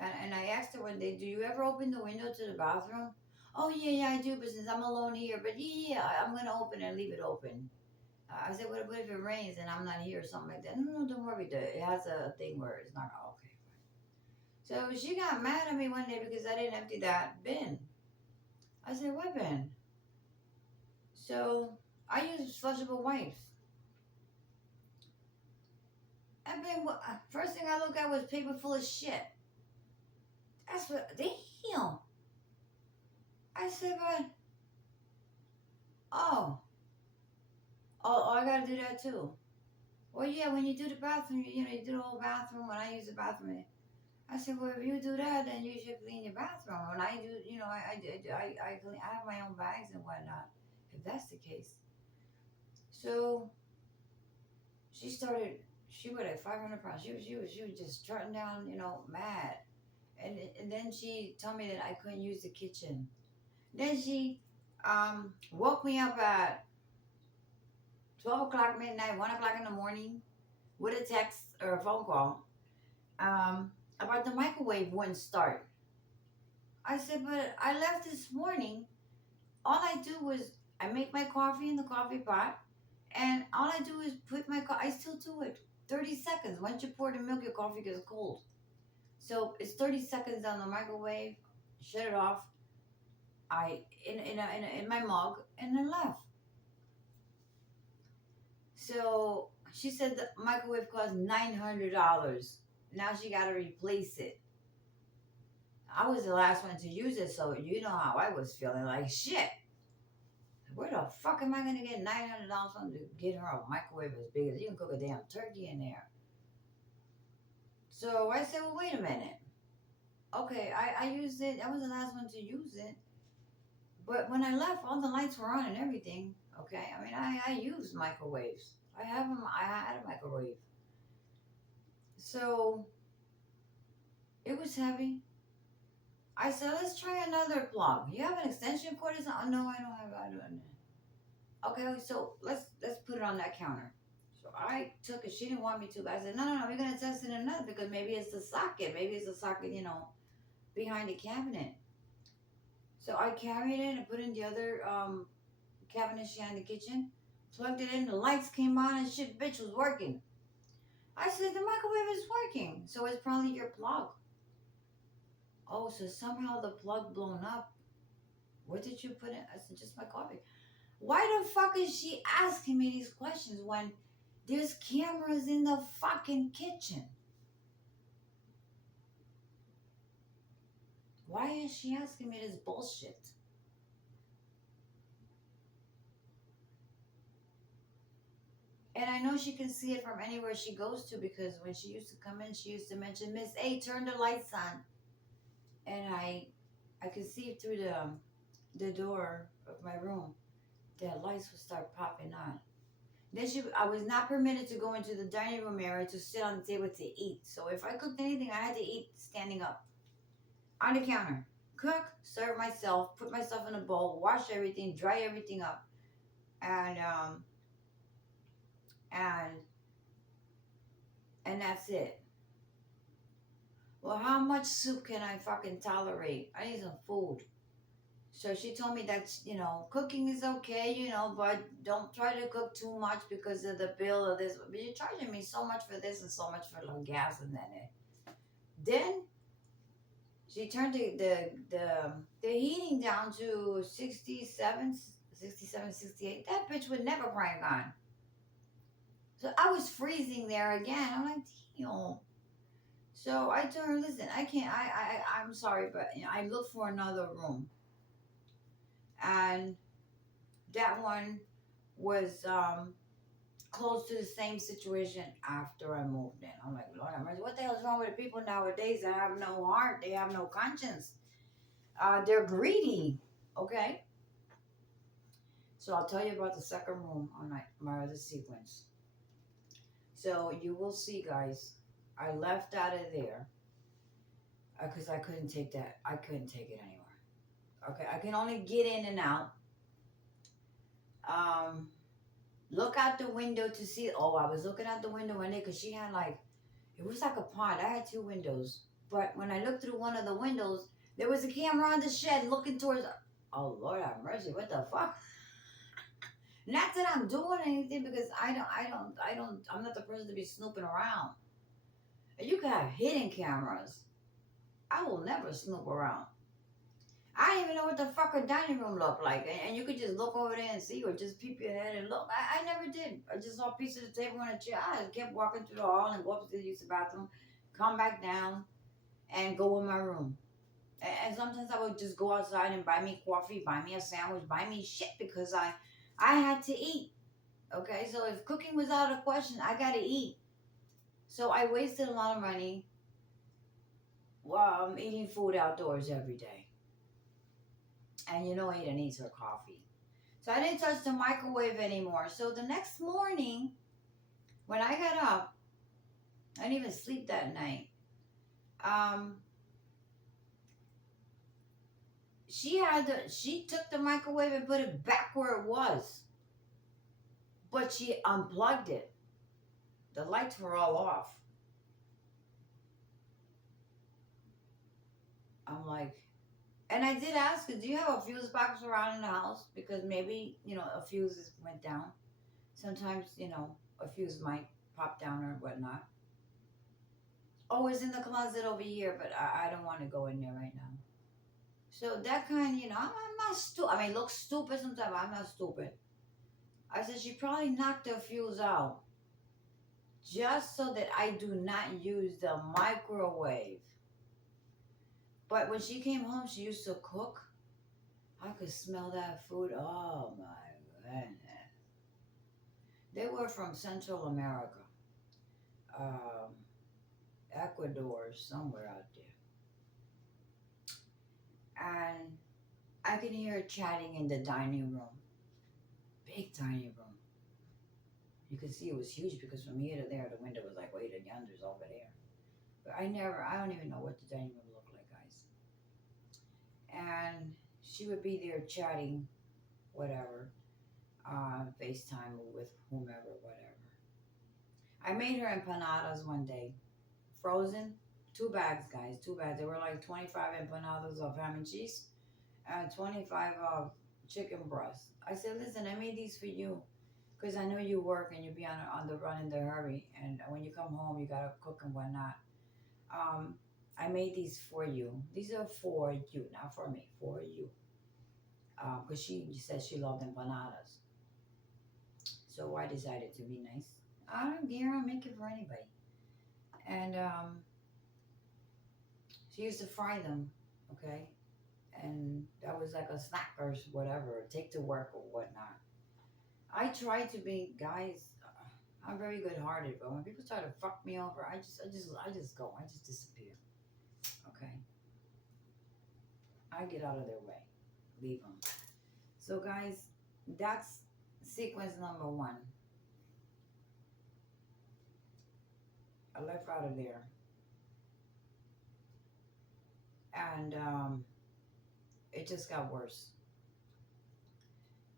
and I asked her one day, do you ever open the window to the bathroom? Oh, yeah, yeah, I do, but since I'm alone here, but yeah, I'm going to open and leave it open. I said, what if it rains and I'm not here or something like that? No, no, don't worry. It has a thing where it's not, okay. So she got mad at me one day because I didn't empty that bin. I said, what bin? So I use flushable wipes. And bin, first thing I looked at was paper full of shit. That's what, damn. I said, but, oh, I gotta do that too. Well, yeah, when you do the bathroom, you do the whole bathroom. When I use the bathroom, I said, well, if you do that, then you should clean your bathroom. When I do, I have my own bags and whatnot, if that's the case. So she started, she weighed like 500 pounds. She was just strutting down, mad. And then she told me that I couldn't use the kitchen. Then she woke me up at 12 o'clock midnight, 1 o'clock in the morning with a text or a phone call about the microwave wouldn't start. I said, but I left this morning. All I do was I make my coffee in the coffee pot, and all I do is put I still do it 30 seconds. Once you pour the milk, your coffee gets cold. So it's 30 seconds on the microwave, shut it off. I in my mug and then left. So she said the microwave cost $900. Now she got to replace it. I was the last one to use it, so you know how I was feeling like shit. Where the fuck am I gonna get $900 from to get her a microwave as big as you can cook a damn turkey in there? So I said, well, wait a minute. Okay, I used it. I was the last one to use it. But when I left, all the lights were on and everything. Okay, I mean, I used microwaves. I have them. I had a microwave. So it was heavy. I said, let's try another plug. You have an extension cord? Or something? No, I don't have. I don't. Okay, so let's put it on that counter. So I took it. She didn't want me to, but I said, no, no, no. We're gonna test it in another because maybe it's the socket. Maybe it's the socket, behind the cabinet. So I carried it and put in the other cabinet she had in the kitchen. Plugged it in. The lights came on and shit. Bitch was working. I said the microwave is working, so it's probably your plug. Oh, so somehow the plug blown up. What did you put in? I said just my coffee. Why the fuck is she asking me these questions when there's cameras in the fucking kitchen? Why is she asking me this bullshit? And I know she can see it from anywhere she goes to because when she used to come in, she used to mention, Miss A, turn the lights on. and I could see through the door of my room that lights would start popping on. I was not permitted to go into the dining room area to sit on the table to eat. So if I cooked anything, I had to eat standing up on the counter. Cook, serve myself, put myself in a bowl, wash everything, dry everything up, and and and that's it. Well, how much soup can I fucking tolerate? I need some food. So she told me that, cooking is okay, but don't try to cook too much because of the bill of this. But you're charging me so much for this and so much for the gas and then it. Then she turned the heating down to 67, 67, 68. That bitch would never crank on. So I was freezing there again. I'm like, damn. So I told her, listen, I can't. I'm sorry, but I looked for another room, and that one was close to the same situation after I moved in. I'm like, Lord have mercy, what the hell is wrong with the people nowadays that have no heart? They have no conscience. They're greedy. Okay. So I'll tell you about the second room on my other sequence. So you will see, guys. I left out of there because I couldn't take that. I couldn't take it anymore. Okay, I can only get in and out. Um, look out the window to see. Oh, I was looking out the window one day because she had like it was like a pond. I had two windows, but when I looked through one of the windows, there was a camera on the shed looking towards. Oh Lord have mercy! What the fuck? Not that I'm doing anything because I'm not the person to be snooping around. And you can have hidden cameras. I will never snoop around. I didn't even know what the fuck a dining room looked like. And you could just look over there and see or just peep your head and look. I never did. I just saw a piece of the table and a chair. I just kept walking through the hall and go up to the use the bathroom, come back down, and go in my room. And sometimes I would just go outside and buy me coffee, buy me a sandwich, buy me shit because I had to eat. Okay, so if cooking was out of the question, I gotta eat. So I wasted a lot of money while I'm eating food outdoors every day. And Ada needs her coffee. So I didn't touch the microwave anymore. So the next morning, when I got up, I didn't even sleep that night. Um, she took the microwave and put it back where it was, but she unplugged it. The lights were all off. I'm like, and I did ask her, do you have a fuse box around in the house? Because maybe, a fuse went down. Sometimes, a fuse might pop down or whatnot. Oh, it's in the closet over here, but I don't want to go in there right now. So that kind, I'm not stupid. I mean, look stupid sometimes. I'm not stupid. I said she probably knocked the fuse out just so that I do not use the microwave. But when she came home, she used to cook. I could smell that food. Oh my goodness. They were from Central America, um, Ecuador, somewhere out there. And I can hear her chatting in the dining room. Big dining room. You could see it was huge because from here to there, the window was like way to yonder's over there. But I don't even know what the dining room looked like, guys. And she would be there chatting, whatever, FaceTime with whomever, whatever. I made her empanadas one day, frozen, 2 bags, guys, 2 bags. They were like 25 empanadas of ham and cheese and 25 of chicken breast. I said, listen, I made these for you because I know you work and you be on the run in the hurry. And when you come home, you got to cook and whatnot. Um, I made these for you. These are for you, not for me, for you. Because she said she loved empanadas. So I decided to be nice. I don't care, I'll make it for anybody. And she used to fry them, okay? And that was like a snack or whatever, take to work or whatnot. I try to be, guys. I'm very good-hearted, but when people try to fuck me over, I just go, I just disappear. Okay. I get out of their way, leave them. So, guys, that's sequence number one. I left out of there, and it just got worse.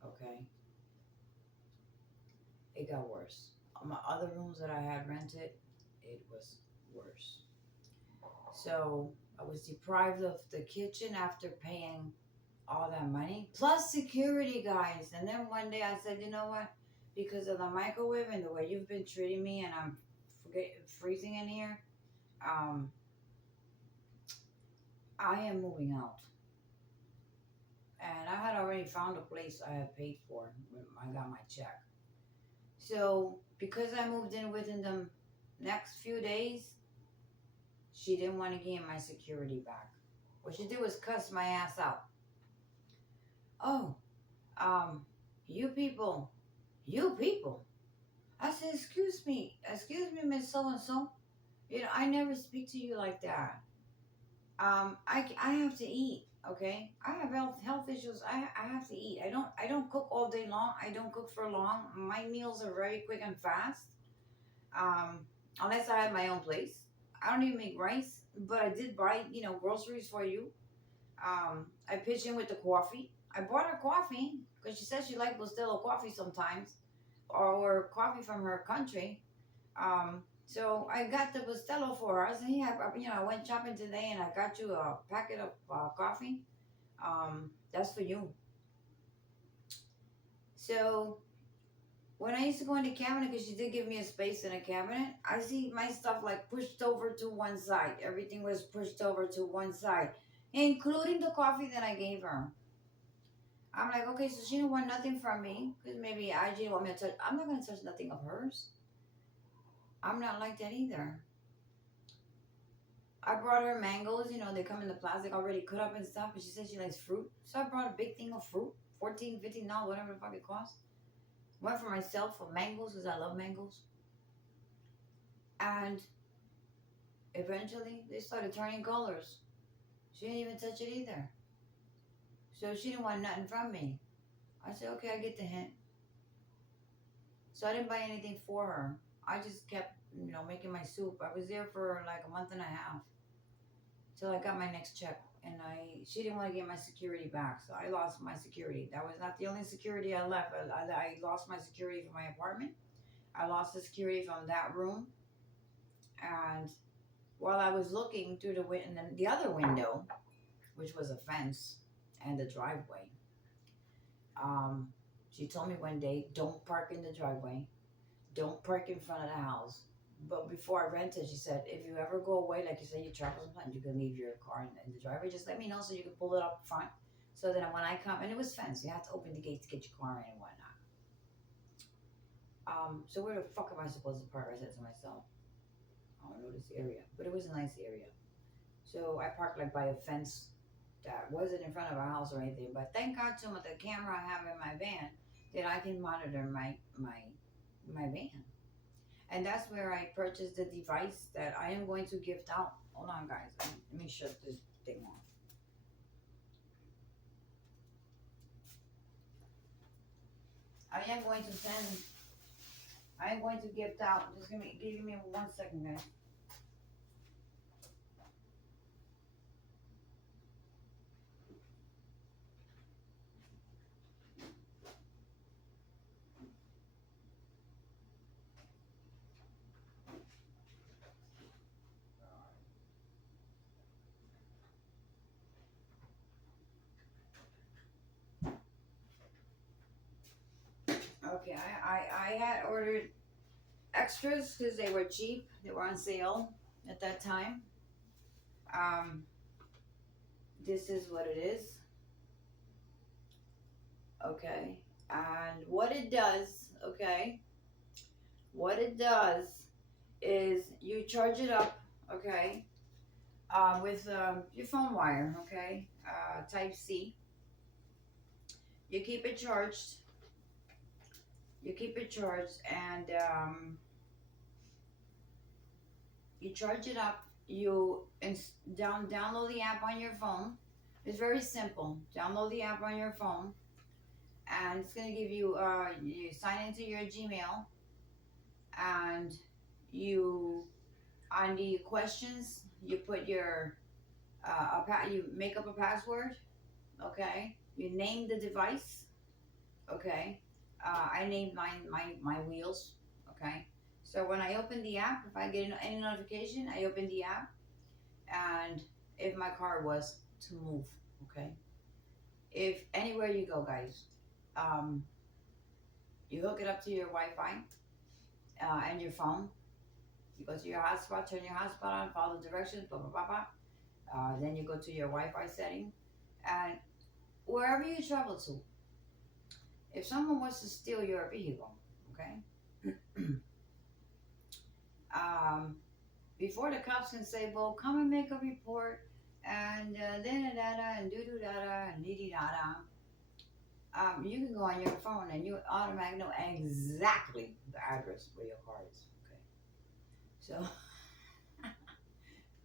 Okay, it got worse. My other rooms that I had rented, it was worse. So I was deprived of the kitchen after paying all that money, plus security, guys. And then one day I said, you know what? Because of the microwave and the way you've been treating me, and I'm freezing in here, um, I am moving out. And I had already found a place I had paid for when I got my check. So because I moved in within the next few days, she didn't want to give my security back. What she did was cuss my ass out. Oh, um, you people, you people. I said, excuse me, Miss So and So. You know, I never speak to you like that. I have to eat. Okay, I have health issues. I have to eat. I don't cook all day long. I don't cook for long. My meals are very quick and fast. Um, unless I have my own place. I don't even make rice, but I did buy groceries for you. I pitched in with the coffee. I bought her coffee because she says she likes Bustelo coffee sometimes, or coffee from her country. So I got the Bustelo for her. I said, "Yeah, I went shopping today and I got you a packet of coffee. That's for you." So when I used to go in the cabinet, because she did give me a space in a cabinet, I see my stuff like pushed over to one side. Everything was pushed over to one side, including the coffee that I gave her. I'm like, okay, so she didn't want nothing from me because maybe I didn't want me to touch. I'm not going to touch nothing of hers. I'm not like that either. I brought her mangoes. They come in the plastic already cut up and stuff. But she said she likes fruit. So I brought a big thing of fruit, 14, $15, whatever the fuck it costs. Went for myself for mangoes because I love mangoes. And eventually they started turning colors. She didn't even touch it either. So she didn't want nothing from me. I said, okay, I get the hint. So I didn't buy anything for her. I just kept, making my soup. I was there for like a month and a half till I got my next check. And she didn't want to get my security back, so I lost my security. That was not the only security I left. I lost my security from my apartment. I lost the security from that room. And while I was looking through the other window, which was a fence and the driveway, um, she told me one day, "Don't park in the driveway. Don't park in front of the house." But before I rented, she said, "If you ever go away, like you say, you travel sometimes, you can leave your car in the driveway. Just let me know so you can pull it up front. So that when I come," and it was fenced, you have to open the gate to get your car in and whatnot. So where the fuck am I supposed to park? I said to myself. I don't know this area, but it was a nice area. So I parked like by a fence that wasn't in front of our house or anything. But thank God to the camera I have in my van that I can monitor my van. And that's where I purchased the device that I am going to gift out. Hold on, guys. Let me shut this thing off. I am going to send. I am going to gift out. Just give me 1 second, guys. Okay, I had ordered extras because they were cheap. They were on sale at that time. Um, this is what it is. Okay, and what it does. Okay, what it does is you charge it up. Okay, with your phone wire. Okay, Type C. You keep it charged. You keep it charged, and you charge it up. You download the app on your phone. It's very simple. Download the app on your phone, and it's gonna give you. You sign into your Gmail, and you on the questions you put your you make up a password. Okay. You name the device. Okay. I named mine my wheels. Okay. So when I open the app, if I get any notification, I open the app, and if my car was to move. Okay. If anywhere you go, guys, um, you hook it up to your Wi-Fi and your phone. You go to your hotspot, turn your hotspot on, follow the directions, blah blah blah blah. Then you go to your Wi-Fi setting, and wherever you travel to, if someone wants to steal your vehicle, okay, um, before the cops can say, "Well, come and make a report," and da da da da and do do da da and dee dee da da, you can go on your phone and you automatically know exactly the address where your car is. Okay, so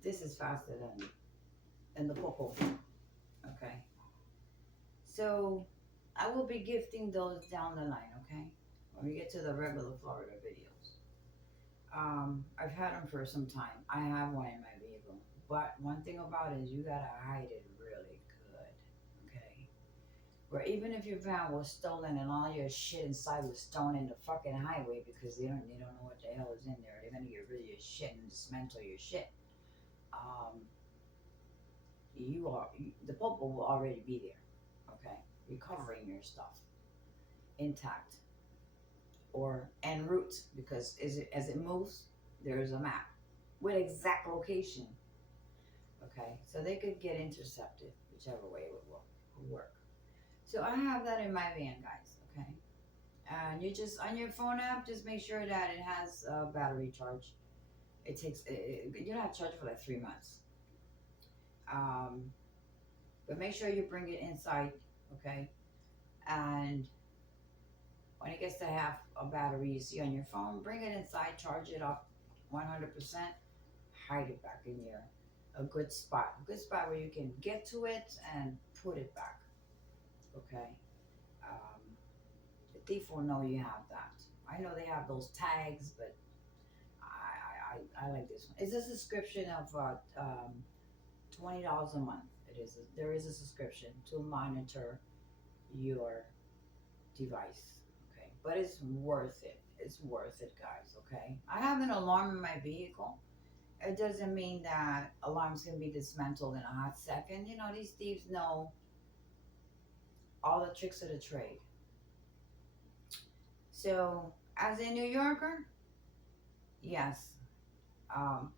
this is faster than the popo. Okay, so I will be gifting those down the line. Okay, when we get to the regular Florida videos. I've had them for some time. I have one in my vehicle, but one thing about it is you gotta hide it really good. Okay, where even if your van was stolen and all your shit inside was thrown in the fucking highway because they don't know what the hell is in there. They're gonna get rid of your shit and dismantle your shit. Um, the popo will already be there. Okay, recovering your stuff intact or en route because as it moves, there is a map with exact location. Okay, so they could get intercepted, whichever way it would work. So I have that in my van, guys. Okay, and you just on your phone app, just make sure that it has a battery charge. It takes you don't have to charge it for like 3 months. Um, but make sure you bring it inside. Okay, and when it gets to half a battery you see on your phone, bring it inside, charge it up 100%, hide it back in your a good spot where you can get to it and put it back. Okay, um, the thief will know you have that. I know they have those tags, but I like this one. It's a subscription of $20 a month. There is a subscription to monitor your device. Okay, but it's worth it. It's worth it, guys. Okay, I have an alarm in my vehicle. It doesn't mean that alarms can be dismantled in a hot second. You know, these thieves know all the tricks of the trade. So, as a New Yorker, yes, um,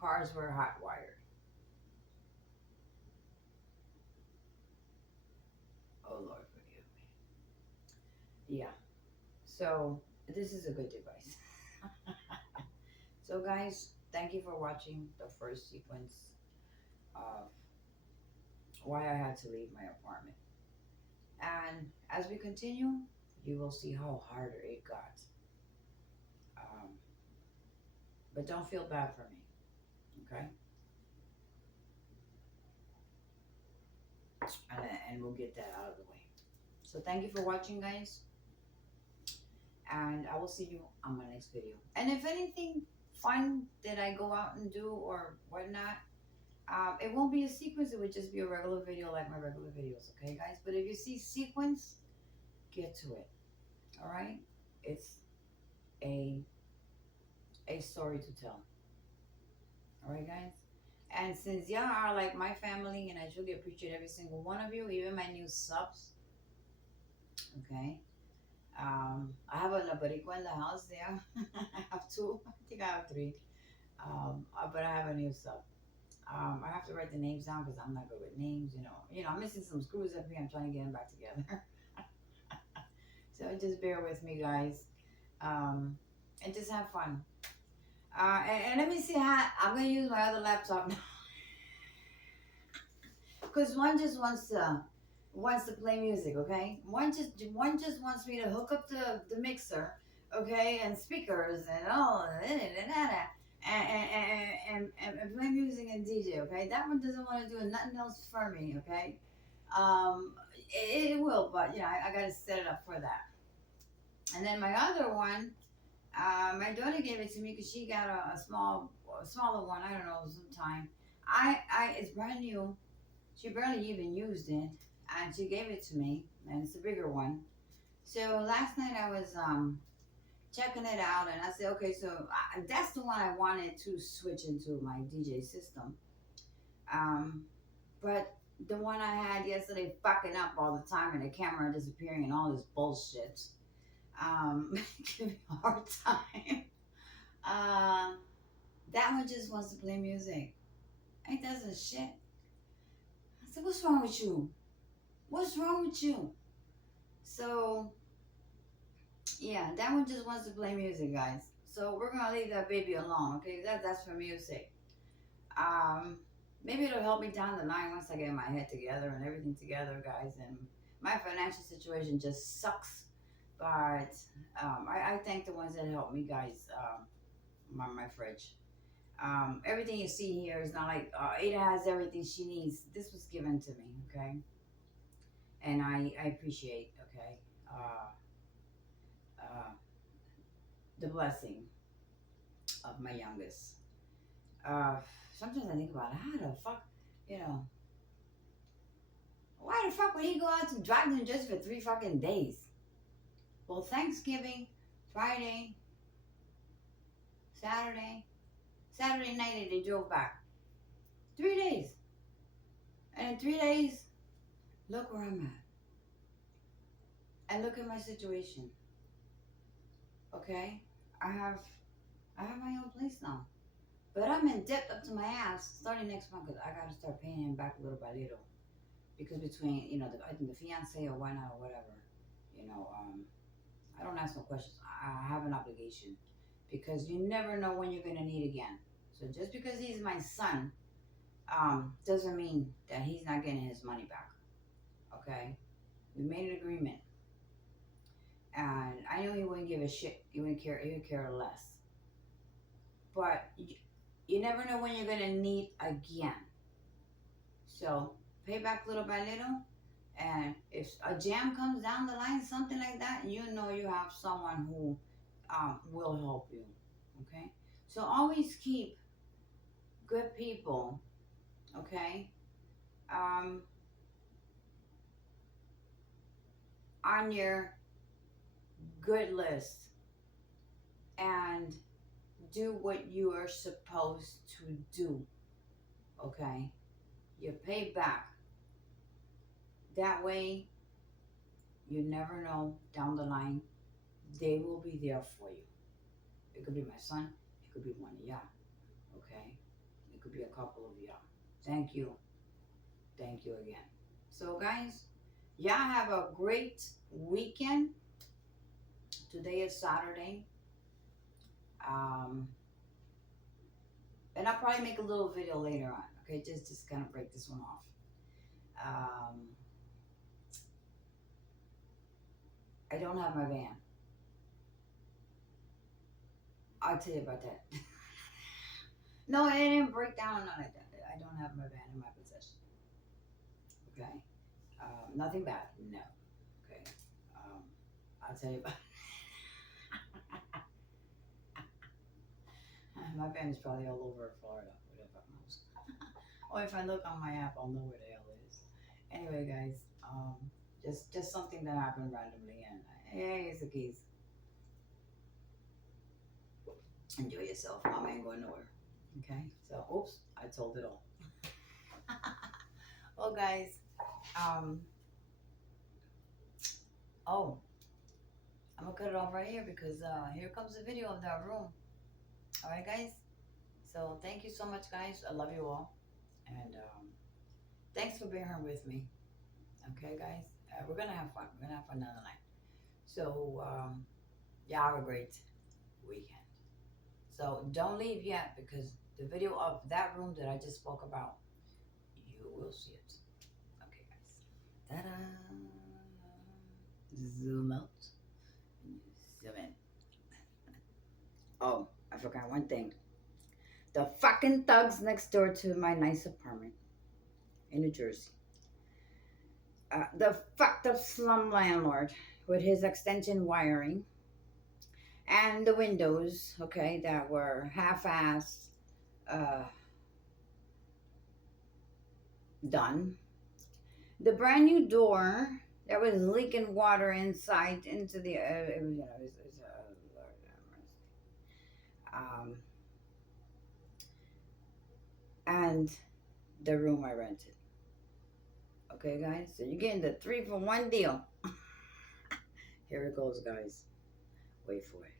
cars were hot wired. Oh Lord, forgive me. Yeah. So this is a good device. So, guys, thank you for watching the first sequence of why I had to leave my apartment. And as we continue, you will see how harder it got. Um, but don't feel bad for me, okay? And we'll get that out of the way. So thank you for watching, guys. And I will see you on my next video. And if anything fun that I go out and do or whatnot, it won't be a sequence. It would just be a regular video like my regular videos, okay, guys? But if you see sequence, get to it, all right? It's a story to tell, all right, guys? And since y'all are like my family, and I truly appreciate every single one of you, even my new subs, okay? I have a Labarico in the house there. I have two. I think I have three. But I have a new sub. I have to write the names down because I'm not good with names. I'm missing some screws up here. I'm trying to get them back together. So just bear with me, guys, and just have fun. And let me see how I'm gonna use my other laptop now because one just wants to play music, okay? One just wants me to hook up the mixer, okay, and speakers and all and play music and DJ, okay? That one doesn't want to do nothing else for me, okay? Um, it will, but you know, I got to set it up for that. And then my other one, my daughter gave it to me because she got a smaller one. I don't know, sometime. It's brand new. She barely even used it, and she gave it to me, and it's a bigger one. So last night I was checking it out, and I said, okay, so that's the one I wanted to switch into my DJ system. Um, but the one I had yesterday fucking up all the time, and the camera disappearing, and all this bullshit. Give me a hard time. Uh, that one just wants to play music. Ain't that some shit? I said, what's wrong with you? What's wrong with you? So yeah, that one just wants to play music, guys. So we're gonna leave that baby alone, okay? That's for music. Um, Maybe it'll help me down the line once I get my head together and everything together, guys. And my financial situation just sucks, but I thank the ones that helped me, guys. My fridge. Everything you see here is not like Ada has everything she needs. This was given to me, okay, and I appreciate, okay, uh, uh, the blessing of my youngest. Uh, Sometimes I think about how the fuck, you know, why the fuck would he go out to drive them just for 3 fucking days? Well, Thanksgiving, Friday, Saturday, Saturday night they drove back. 3 days. And in 3 days, look where I'm at. And look at my situation. Okay? I have I have my own place now. But I'm in debt up to my ass starting next month because I gotta start paying him back little by little. Because between, I think the fiance or why not or whatever, you know, I don't ask no questions. I have an obligation because you never know when you're gonna need again. So just because he's my son, doesn't mean that he's not getting his money back. Okay, we made an agreement, and I knew he wouldn't give a shit. He wouldn't care. He would care less. But you never know when you're gonna need again. So pay back little by little. And if a jam comes down the line, something like that, you know you have someone who will help you. Okay? So always keep good people, okay, um, on your good list and do what you are supposed to do, okay? You pay back. That way, you never know down the line, they will be there for you. It could be my son, it could be one of y'all, okay? It could be a couple of y'all. Thank you. Thank you again. So, guys, y'all have a great weekend. Today is Saturday. Um, and I'll probably make a little video later on. Okay, just kind of break this one off. Um, I don't have my van. I'll tell you about that. No, it didn't break down on like that. I don't have my van in my possession. Okay, nothing bad. No. Okay, I'll tell you about. My van is probably all over Florida. Where the fuck knows? Or if I look on my app, I'll know where the hell it is. Anyway, guys, just something that happened randomly, and hey, it's the keys. Enjoy yourself. Mama ain't going nowhere. Okay, so oops, I told it all. Well, guys, um, oh, I'm gonna cut it off right here because here comes the video of that room. All right, guys. So thank you so much, guys. I love you all, and thanks for being here with me. Okay, guys. We're gonna have fun. We're gonna have fun another night. So yeah, have a great weekend. So don't leave yet because the video of that room that I just spoke about, you will see it. Okay, guys. Ta-da! Zoom out. Zoom in. Oh, I forgot one thing. The fucking thugs next door to my nice apartment in New Jersey. The fucked up slum landlord with his extension wiring and the windows, okay, that were half-assed, uh, done. The brand new door that was leaking water inside into the, Lord have mercy. And the room I rented. Okay, guys, so you're getting the 3-for-1 deal. Here it goes, guys. Wait for it.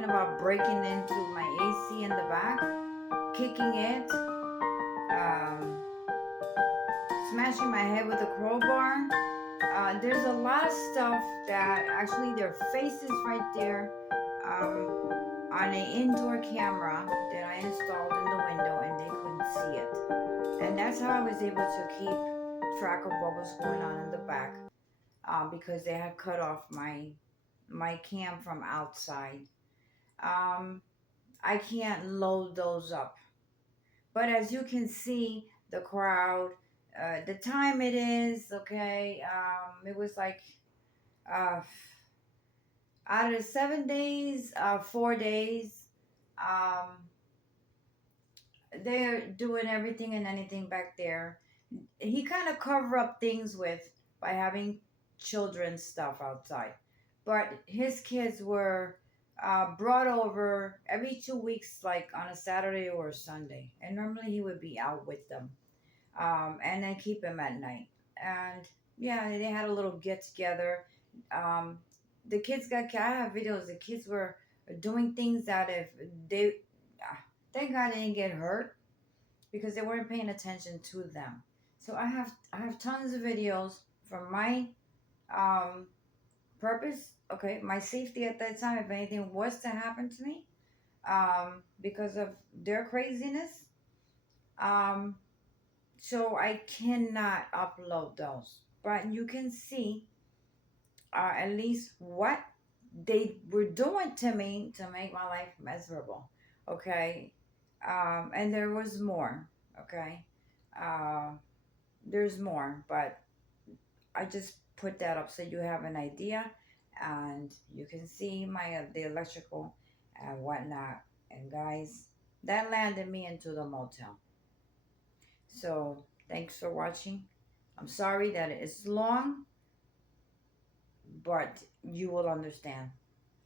talking about breaking into my AC in the back, kicking it, um, smashing my head with a crowbar. There's a lot of stuff that actually their faces right there on an indoor camera that I installed in the window and they couldn't see it. And that's how I was able to keep track of what was going on in the back because they had cut off my cam from outside. Um, I can't load those up. But as you can see, the crowd, the time it is, okay, it was like uh, out of the 7 days, 4 days, um, they're doing everything and anything back there. He kind of cover up things with by having children's stuff outside, but his kids were brought over every 2 weeks, like on a Saturday or a Sunday, and normally he would be out with them, and then keep him at night. And yeah, they had a little get together. Um, the kids got. I have videos. The kids were doing things that if they, thank God they didn't get hurt because they weren't paying attention to them. So I have tons of videos from my um, purpose. Okay, my safety at that time. If anything was to happen to me, because of their craziness, um, so I cannot upload those. But you can see at least what they were doing to me to make my life miserable. Okay, and there was more. Okay, uh, there's more, but I just put that up so you have an idea, and you can see my the electrical and whatnot. And guys, that landed me into the motel. So thanks for watching. I'm sorry that it's long, but you will understand.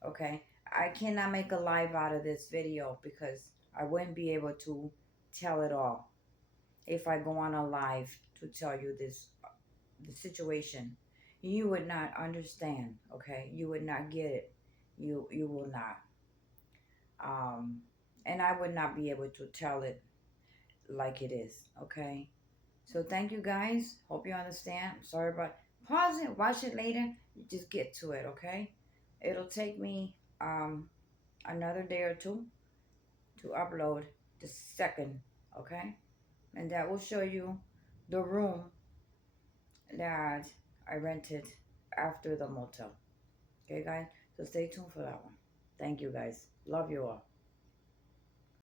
Okay, I cannot make a live out of this video because I wouldn't be able to tell it all if I go on a live to tell you this the situation. You would not understand. Okay, you would not get it. You will not. Um, and I would not be able to tell it like it is. Okay. So thank you guys. Hope you understand. Sorry about pause it. Watch it later. You just get to it. Okay. It'll take me another day or two to upload the second. Okay. And that will show you the room that I rented after the motel. Okay, guys? So stay tuned for that one. Thank you, guys. Love you all.